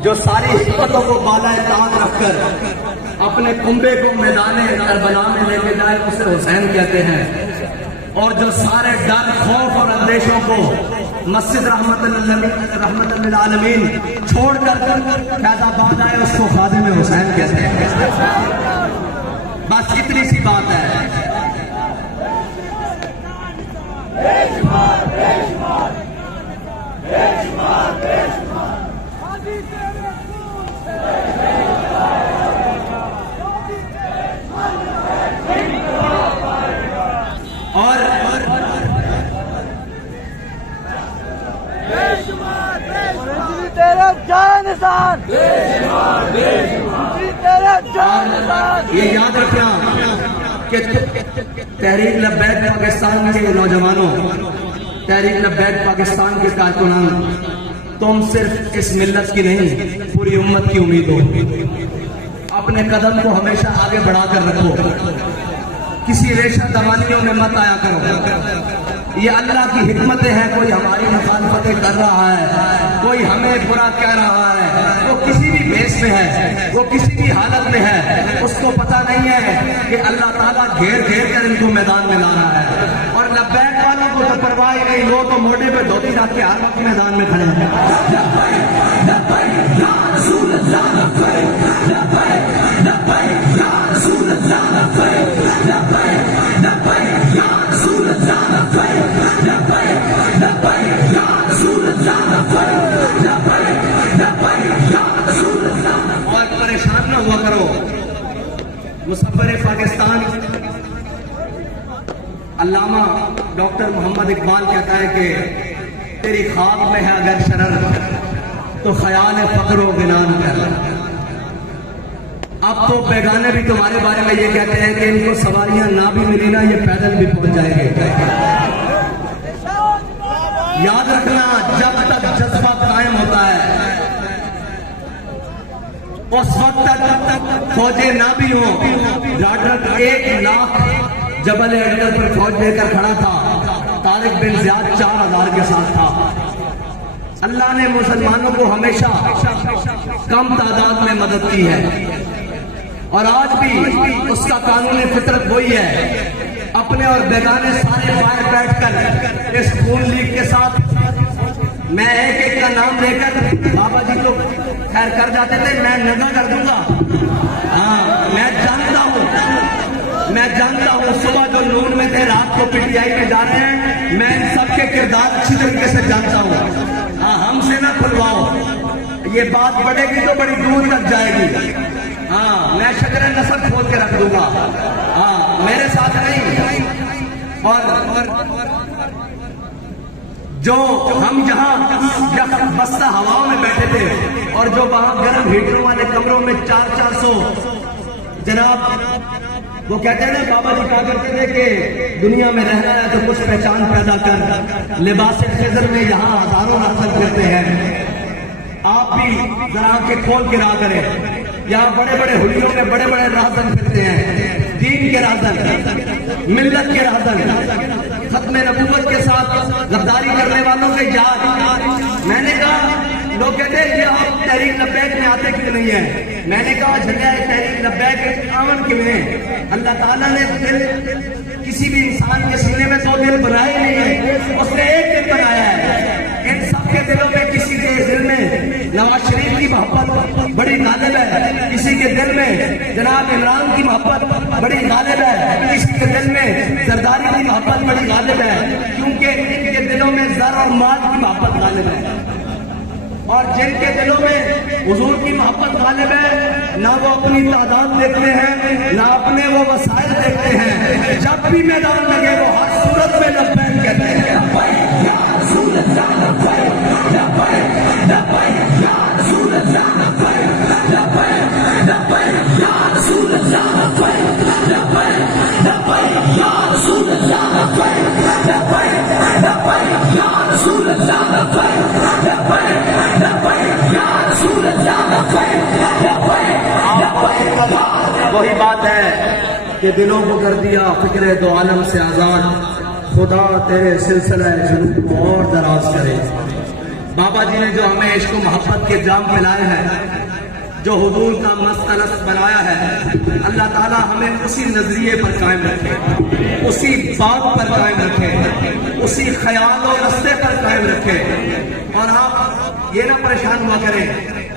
जो सारी हिम्मतों को बालाए ताक रखकर अपने कुंबे को मैदान करबला में लेके जाए उसे हुसैन कहते हैं। और जो सारे डर, खौफ और अंदेशों को मस्जिद रहमतुल लिल आलमीन छोड़कर फैजाबाद आए उसको खादिम हुसैन कहते हैं। बस इतनी सी बात है। और तेरा जान निशान, तेरा जान निशान। ये याद रखना कि तहरीक लब्बैक पाकिस्तान के नौजवानों, तहरीक लब्बैक पाकिस्तान के कारकुनान, तुम सिर्फ इस मिल्लत की नहीं पूरी उम्मत की उम्मीद हो। अपने कदम को हमेशा आगे बढ़ाकर रखो, किसी रेशा दवानियों में मत आया करो। ये अल्लाह की हिकमतें हैं। कोई हमारी मुखालफतें कर रहा है, कोई हमें बुरा कह रहा है, वो किसी भी भेष में है, वो किसी भी हालत में है, उसको पता नहीं है कि अल्लाह ताला घेर घेर कर इनको मैदान में ला रहा है। और लब्बैक वालों को तो परवाह ही नहीं, लोग तो मोटे पे धोती रख के हर वक्त मैदान में खड़े हैं। और परेशान न हुआ करो। मुसव्विर पाकिस्तान अल्लामा डॉक्टर मोहम्मद इकबाल कहता है कि तेरी ख्वाब में है अगर शरर तो ख्याल फक्र व गिनान कर। अब तो बेगाने भी तुम्हारे बारे में ये कहते हैं कि इनको सवारियां ना भी मिली ना, ये पैदल भी पहुंच जाएंगे। याद रखना, जब तक जज्बा कायम होता है उस वक्त तक फौजें ना भी हो। जॉर्डन 1 लाख जबल अकबर पर फौज लेकर खड़ा था, तारिक बिन ज़ियाद 4000 के साथ था। अल्लाह ने मुसलमानों को हमेशा कम तादाद में मदद की है और आज भी उसका कानून फितरत वही है। अपने और बेगाने सारे बाहर बैठकर इस खून लीग के साथ, मैं एक एक का नाम लेकर, बाबा जी तो खैर कर जाते थे, मैं नगा कर दूंगा। हाँ, मैं जानता हूँ सुबह जो नून में थे, रात को पीटीआई में जा रहे हैं, मैं इन सबके किरदार अच्छी तरीके से जानता हूँ। हाँ, हमसे ना खुलवाओ, ये बात बढ़ेगी तो बड़ी दूर तक जाएगी। हाँ, मैं शजर नस्ल खोल के रख दूंगा। हाँ, मेरे साथ नहीं। और जो हम जहां बस्ता हवाओं में बैठे थे और जो वहां गर्म हीटरों वाले कमरों में 400 जनाब, वो कहते हैं ना, बाबा जी कहा करते थे कि दुनिया में रहना है तो कुछ पहचान पैदा कर। लिबास खिज़र में यहाँ हजारों हासिल करते हैं। आप भी जरा आंखें खोल के रहा करें। यहाँ बड़े बड़े हुलियों में बड़े बड़े राहज़न फिरते हैं, दीन के राहज़न, मिल्लत के राहज़न, खत्म नबूवत के साथ गद्दारी करने वालों के याद। मैंने कहा, लोग कहते हैं कि आप तहरीक लब्बैक में आते क्यों नहीं है? मैंने कहा, जगह तहरीक लब्बैक आमन क्यों है? अल्लाह ताला ने दिल किसी भी इंसान के सीने में 2 दिल बनाए नहीं है, उसने एक दिल बनाया है। इन सबके दिलों में, किसी के दिल में नवाज शरीफ की मोहब्बत बड़ी गालिब है, किसी के दिल में जनाब इमरान की मोहब्बत बड़ी गालिब है, किसी के दिल में जरदारी की मोहब्बत बड़ी गालिब है, क्योंकि इनके दिलों में ज़र और माल की मोहब्बत गालिब है। और जिनके दिलों में हुजूर की मोहब्बत गालिब है, ना वो अपनी तादाद देखते हैं, ना अपने वो वसाइल देखते हैं। जब भी मैदान लगे वो हर सूरत में लब्बैक कहते हैं। वही बात है कि दिलों को कर दिया फिक्रे दो आलम से आजाद, खुदा तेरे सिलसिला जुनून को और दराज करे। बाबा जी ने जो हमें इश्क मोहब्बत के जाम पिलाए हैं, जो हुजूर का मस्तनस बनाया है, अल्लाह ताला हमें उसी नजरिए पर कायम रखे, उसी बात पर कायम रखे, उसी ख्याल और रास्ते पर कायम रखे। और आप ये ना परेशान हुआ करें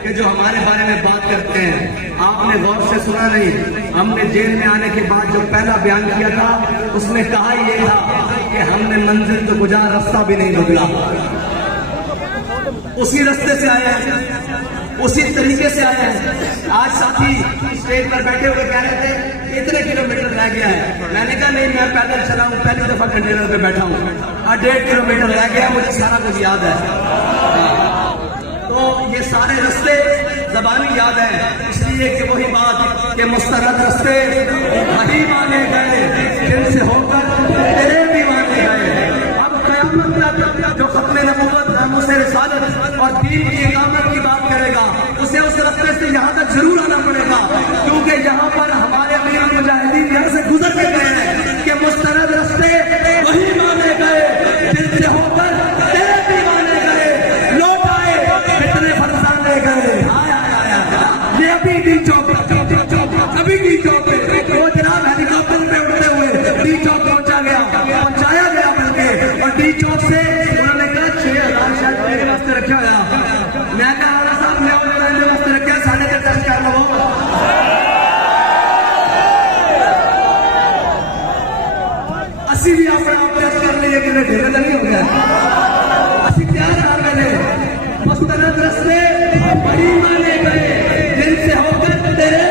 कि जो हमारे बारे में बात करते हैं, आपने गौर से सुना नहीं, हमने जेल में आने के बाद जो पहला बयान किया था उसमें कहा ये था कि हमने मंजिल तो गुजार रास्ता भी नहीं बदला। उसी रास्ते से आए हैं, उसी तरीके से आए हैं। आज साथी स्टेज पर बैठे हुए कह रहे थे इतने किलोमीटर रह गया है, मैंने कहा नहीं मैं पैदल चला हूँ, पहली दफा कंटेनर पे बैठा हूँ, 1.5 किलोमीटर रह गया, मुझे सारा कुछ याद है। तो ये सारे रास्ते ज़बानी याद है, इसलिए कि वही बात कि मुस्तरद रास्ते वही माने गए जिनसे होकर तेरे भी माने गए। अब क़यामत तक जो खत्म नबूवत नामूस रिसालत और दीन की इकामत की बात करेगा उसे उस रास्ते से यहाँ तक जरूर आना पड़ेगा, क्योंकि यहाँ पर हमारे अमीर मुजाहिदीन यहाँ से गुजर के गए हैं कि मुस्तरद रास्ते वही माने गए जिनसे होकर तेरे भी माने गए, लौट आए कितने फरसाने गए। ये अभी डी चौक अभी डी चौक पे वो जनाब हेलीकॉप्टर पे उड़ते हुए डी चौक पहुंचाया गया बल्कि, और डी चौक से उन्होंने कहा 6,000 शायद मेरे वास्ते रखा गया। मैं कहा साहब मैं मेरे वास्ते रखा 3.5 टेस्ट कर लो। असी भी अपना आप टेस्ट कर लिए कि ढेर नहीं हो गया, असी क्या कर गए मुस्तरद रस्ते बड़ी माने गए जिनसे होकर तेरे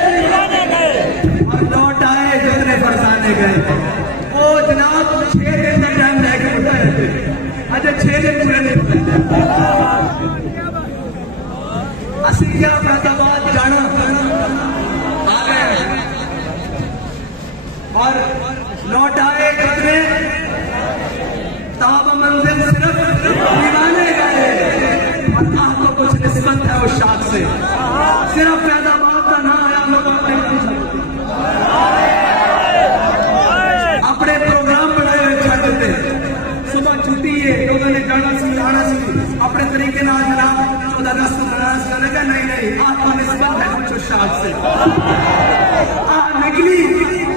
और लौट आए जितने फरसाने गए। वो जनाब 6 दिन का टाइम रह के उठा है, अच्छा 6 दिन पूरे नहीं असी क्या फैसलाबाद जाना आ गए और लौट आए कितने ताब मंजिल सिर्फ दीवाने गए। अल्लाह को कुछ निस्बत है उस शाख से, सिर्फ फैसलाबाद का ना आया अपने प्रोग्राम बनाए हुए छड़ देते, सुबह छुट्टी है लोगों ने जाना सी आना सी अपने तरीके ना जनाब 14 अगस्त मनाना सी, लगा नहीं आपको निस्बत है कुछ उस शाख से। निकली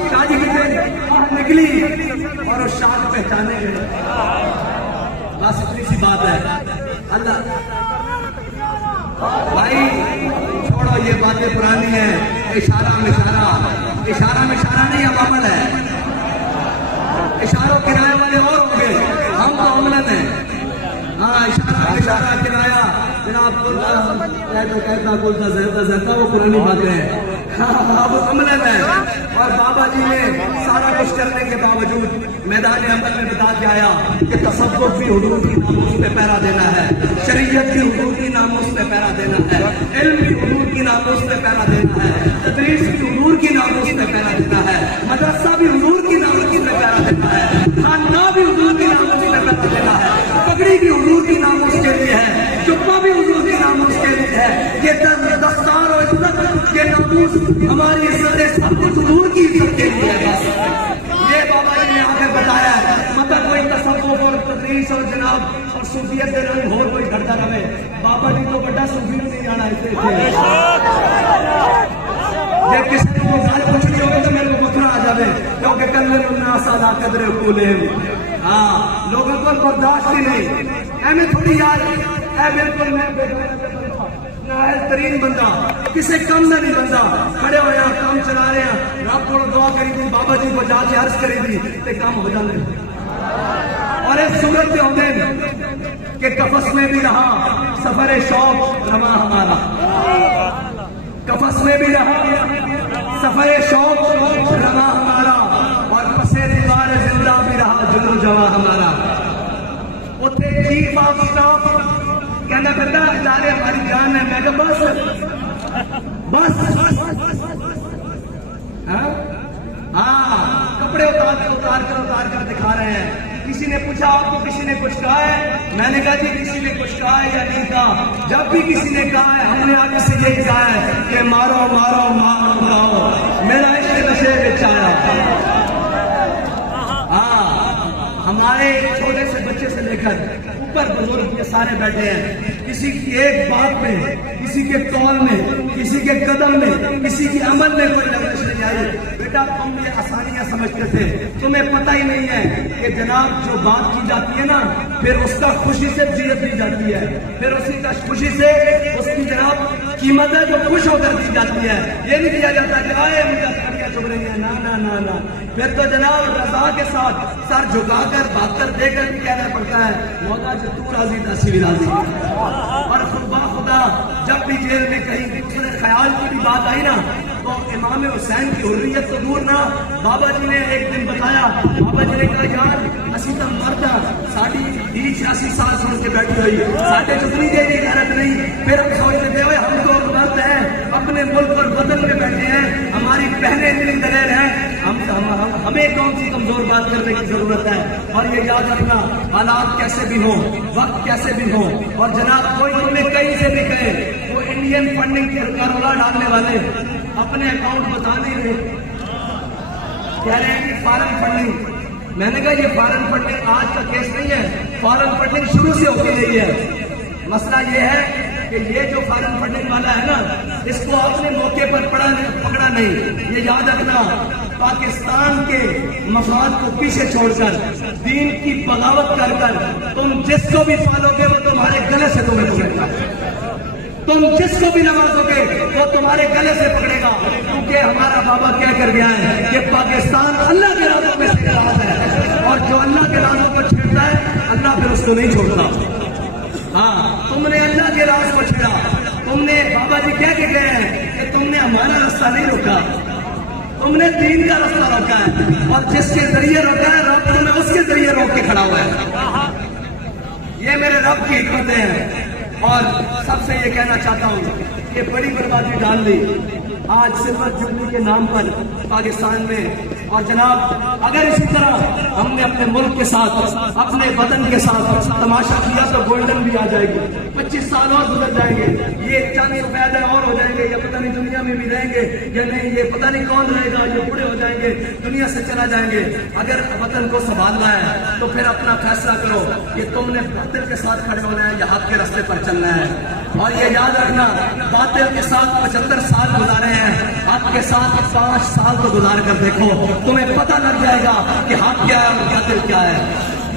शादी निकली और उस शाख पहचाने गए, बस इतनी सी बात है। अल्लाह भाई छोड़ो ये बातें पुरानी है, इशारा मिशारा नहीं अब अमल है। इशारों किराए वाले और होंगे, हम तो अमलन है। हाँ इशारा किराया जनाब कहता वो पुरानी बातें हैं, अब अमलन है। और बाबा जी ने सारा कुछ करने के बावजूद मैदान अमल में बता के आया कि तसव्वुफ भी हुदूद की नामूस पे पहरा देना है, शरीयत की हुदूद की नामूस पे पहरा देना है, इल्म की हुदूद की नामूस पे पहरा देना है, तदरीस की हुदूद की नामूस पे पहरा देना है, मदरसा भी हुदूद की नामूस पे पहरा देना है, खाना भी हुदूद की नामूस पे पहरा देना है, पगड़ी भी हुदूद की नामूस के लिए है, जुब्बा भी हुदूद की नामूस के लिए है। ये दस्तार और इज्जत ये नामूस हमारी इज्जत सब कुछ हुदूद की इज्जत के लिए है। बस ये बाबा जी ने आकर बताया है, मतलब कोई तसव्वुफ और तदरीस और जनाब और सूफियत के रंग और कोई घटता रहे। बाबा जी को बड़ा सूफी नहीं जाना इससे जब किसी को गाल पूछनी होगी तो मेरे को बखरा आ जाए, क्योंकि कल कदरे कूले हाँ लोगों को बर्दाश्त ही नहीं। ऐमे थोड़ी यार बिल्कुल मैं तरीन बंदा किसी कम में नहीं बंदा, खड़े हो काम चला रहे हैं, रब को दुआ करी थी बाबा जी को जाके अर्ज करी थी ते काम हो जाते। और इस सूरत में होते कि कफस में भी रहा सफर शौक रमा हमारा, कफस में भी रहा सफर शौक रमा हमारा, और पसे दीवार जिंदा भी रहा जुनून जवा हमारा। उथे चीफ ऑफ स्टाफ कहना करता बेचारे हमारी जान है, मैं बस हाँ कपड़े उतार कर दिखा रहे हैं। किसी ने पूछा आपको किसी ने कुछ कहा है, मैंने कहा जी किसी ने कुछ कहा है या नहीं कहा। जब भी किसी ने कहा है हमने आगे से यही कहा है कि मारो मारो मारो, मेरा इश्क नशे में आया। हमारे छोटे से बच्चे से लेकर ऊपर बुजुर्ग ये सारे बैठे हैं, किसी की एक बात में, किसी के कौल में, किसी के कदम में, किसी के अमल में कोई लफ्ज़ नहीं आई। बेटा तुम ये आसानियां समझते थे, तुम्हें पता ही नहीं है कि जनाब जो बात की जाती है ना फिर उसका खुशी से जियत दी जाती है, फिर उसी का खुशी से उसकी जनाब कीमत है जो खुश होकर दी जाती है। ये नहीं किया जाता कि आए मुझे चुभ रही है। ना ना ना ना, फिर तो जनाब रजा के साथ सर झुकाकर भाकर देकर भी कहना पड़ता है मौला जी तू राजी तसी भी राजी। और खुदा जब भी जेल में कहीं दूसरे ख्याल की भी बात आई ना तो इमाम हुसैन की हुर्रियत तो दूर ना, बाबा जी ने एक दिन बताया, बाबा जी ने कहा यार असी तो मरदा साड़ी 80 साल सुन के बैठी हुई साढ़े चुकनी दे की गैरत नहीं, फिर हम सोचते थे हम तो मर्द हैं अपने मुल्क और वतन में बैठे हैं, हमारी बहनें इतनी दलेर हैं, हमें कौन सी कमजोर बात करने की जरूरत है। और ये याद रखना हालात कैसे भी हो, वक्त कैसे भी हो, और जनाब कोई तुम्हें कहीं से भी कहे वो इंडियन फंडिंग का रोला डालने वाले अपने अकाउंट बता नहीं रहे, कह रहे हैं कि फॉरेन फंडिंग। मैंने कहा ये फॉरेन फंडिंग आज का केस नहीं है, फॉरेन फंडिंग शुरू से होती रही है। मसला ये है कि ये जो फॉरेन फंडिंग वाला है ना इसको अपने मौके पर पकड़ा नहीं। ये याद रखना पाकिस्तान के मफाद को पीछे छोड़कर दीन की बगावत कर कर तुम जिसको भी पालोगे वो तुम्हारे गले से तुम्हें पकड़ेगा, तुम जिसको भी नवाजोगे वो तुम्हारे गले से पकड़ेगा, क्योंकि हमारा बाबा क्या कर गया है कि पाकिस्तान अल्लाह के राजों में से राज है, और जो अल्लाह के राजों को छेड़ता है अल्लाह फिर उसको नहीं छोड़ता। हाँ, तुमने अल्लाह के राज को छेड़ा, तुमने बाबा जी क्या कहते हैं कि तुमने हमारा रास्ता नहीं रोका, तुमने दीन का रास्ता रोका है, और जिसके जरिए रोका है रब तुम्हें उसके जरिए रोक के खड़ा हुआ है। ये मेरे रब की हिकमतें हैं। और सबसे ये कहना चाहता हूँ कि बड़ी बर्बादी डाल दी आज सिल्वर जुबली के नाम पर पाकिस्तान में। और जनाब अगर इसी तरह हमने अपने मुल्क के साथ अपने वतन के साथ तमाशा किया तो गोल्डन भी आ जाएगी, 25 साल और गुजर जाएंगे, ये चांदी पैदा और हो जाएंगे, या पता नहीं दुनिया में भी रहेंगे या नहीं, ये पता नहीं कौन रहेगा, ये बूढ़े हो जाएंगे, दुनिया से चला जाएंगे। अगर वतन को संभालना है तो फिर अपना फैसला करो कि तुमने बातिल के साथ खड़े होना है या हक के रास्ते पर चलना है। और ये याद रखना बातिल के साथ 75 साल गुजारे हैं, हक के साथ 5 साल तो गुजार कर देखो, तुम्हें पता लग जाएगा कि हक क्या है और बातिल क्या है।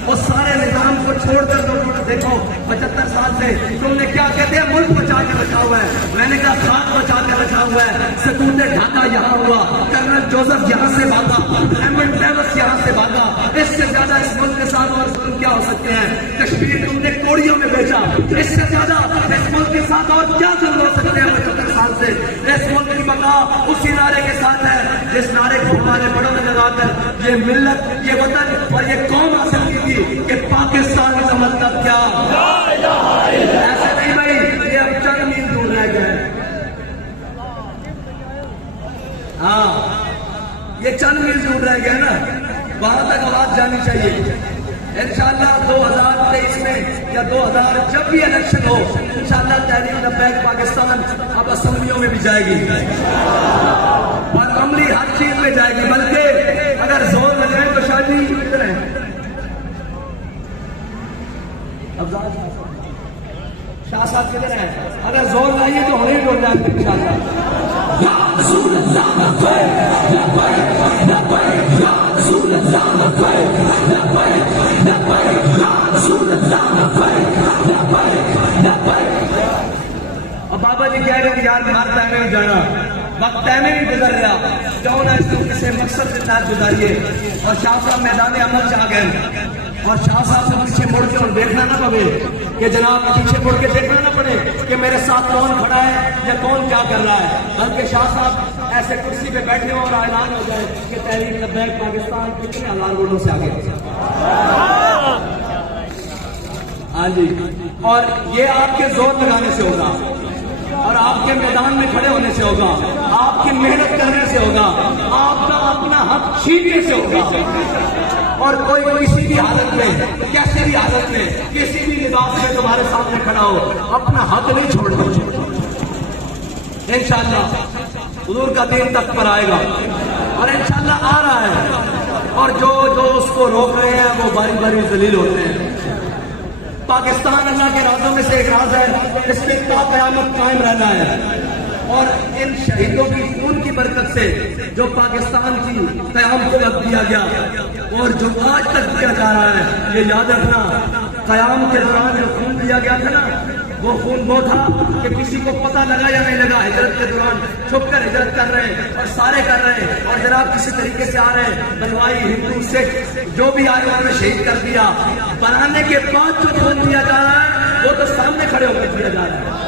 उस सारे निजाम को छोड़कर देखो 75 साल से तुमने क्या कहते हैं मुल्क बचा के रखा हुआ है, मैंने कहा खाक बचा के रखा हुआ है। सकूत ढाका यहाँ हुआ, कर्नल जोसेफ यहाँ से भागा, एमन डेविस यहाँ से भागा, इससे ज्यादा इस मुल्क के साथ और जुल्म क्या हो सकते हैं। कश्मीर तुमने कोड़ियों में बेचा, इससे ज्यादा इस मुल्क के साथ और क्या जुल्म हो सकते हैं। 75 साल से इस मुल्क की बका उसी नारे के साथ है जिस नारे को हमारे बड़ों ने लगाकर ये मिल्लत, ये वतन और ये कौम हासिल की थी कि पाकिस्तान का मतलब क्या। ऐसा नहीं भाई, ये अब चंद मील दूर रह गए। हाँ, ये चंद मील दूर रह गया ना, वहां तक आवाज जानी चाहिए। इंशाअल्लाह 2023 में या 2000 जब भी इलेक्शन हो इंशाअल्लाह तहरीक लब्बैक पाकिस्तान अब असेंबलियों में भी जाएगी और अमली हर चीज में जाएगी। बल्कि अगर जोर लगाए तो शादी किधर है, शाह साहब किधर है, अगर जोर लाइए तो हमें भी बोल जाएंगे इंशाअल्लाह। अब बाबा जी कह रहे हैं यार मारता है नहीं जाना, वक्त तय में भी गुजर रहा, जाओ ना इसको किसी मकसद के साथ गुजारिए। और शाह साहब मैदान अमल से आ गए, और शाह साहब से पीछे मुड़ के और देखना ना पड़े कि जनाब पीछे मुड़ के देखना ना पड़े कि मेरे साथ कौन खड़ा है या कौन क्या कर रहा है, बल्कि शाह साहब ऐसे कुर्सी पे बैठे हो और ऐलान हो जाए कि तहरीक लब्बैक पाकिस्तान कितने हजार वोटों से आगे। हाँ जी, और ये आपके जोर लगाने से होगा और आपके मैदान में खड़े होने से होगा, आपकी मेहनत करने से होगा, आपका अपना हक छीनने से होगा। और कोई किसी भी हालत में, कैसी भी हालत में, किसी भी लिबास में तुम्हारे सामने खड़ा हो, अपना हक नहीं छोड़ना। इंशाअल्लाह हुजूर का दिन तक पर आएगा और इंशाअल्लाह आ रहा है, और जो जो उसको रोक रहे हैं वो बारी बारी जलील होते हैं। पाकिस्तान अल्लाह के राजों में से एक राज है, इसमें क़यामत कायम रहना है। और इन शहीदों की खून की बरकत से जो पाकिस्तान की क़याम को वक्त दिया गया और जो आज तक दिया जा रहा है, ये याद रखना क़याम के दौरान जो खून दिया गया था ना, वो खून वो था कि किसी को पता लगा या नहीं लगा, हिजरत के दौरान छुप कर हिजरत कर रहे हैं और सारे कर रहे हैं, और जनाब किसी तरीके से आ रहे हैं, बलवाई हिंदू सिख जो भी आए उन्होंने शहीद कर दिया। बनाने के बाद जो खून दिया जा रहा है वो तो सामने खड़े होकर दिया जा रहा है।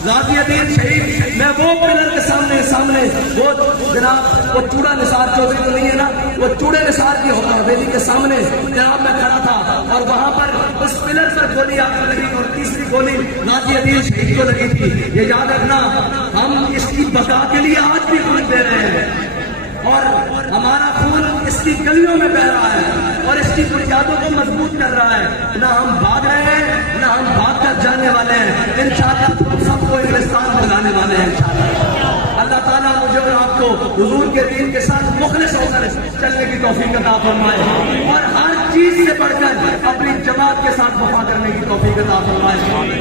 गाजियादीन शहीद, मैं वो पिलर के सामने वो जनाब वो चूड़ा निसार चौधरी तो नहीं है ना, वो चूड़े निसार की हवेली के सामने जनाब मैं खड़ा था, और वहां पर उस पिलर पर गोली आकर लगी और तीसरी गोली गाजियादीन शहीद को लगी थी। ये याद रखना, हम इसकी बका के लिए आज भी खून दे रहे हैं, और हमारा खून इसकी गलियों में बह रहा है और इसकी बुनियादों को मजबूत कर रहा है। ना हम भाग रहे हैं, ना हम भाग कर जाने वाले हैं। इंशाअल्लाह सबको इंग्लिस्तान बनाने वाले हैं इंशाअल्लाह। अल्लाह ताला मुझे और आपको हुजूर के दीन के साथ मुखलिस होकर चलने की तौफीक अता फरमाए, और हर चीज से बढ़कर अपनी जमात के साथ वफा करने की तौफीक अता फरमाए।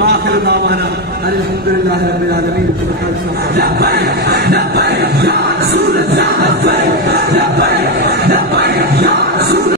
आखिर दावाना अल्हम्दुलिल्लाह रब्बिल आलमीन।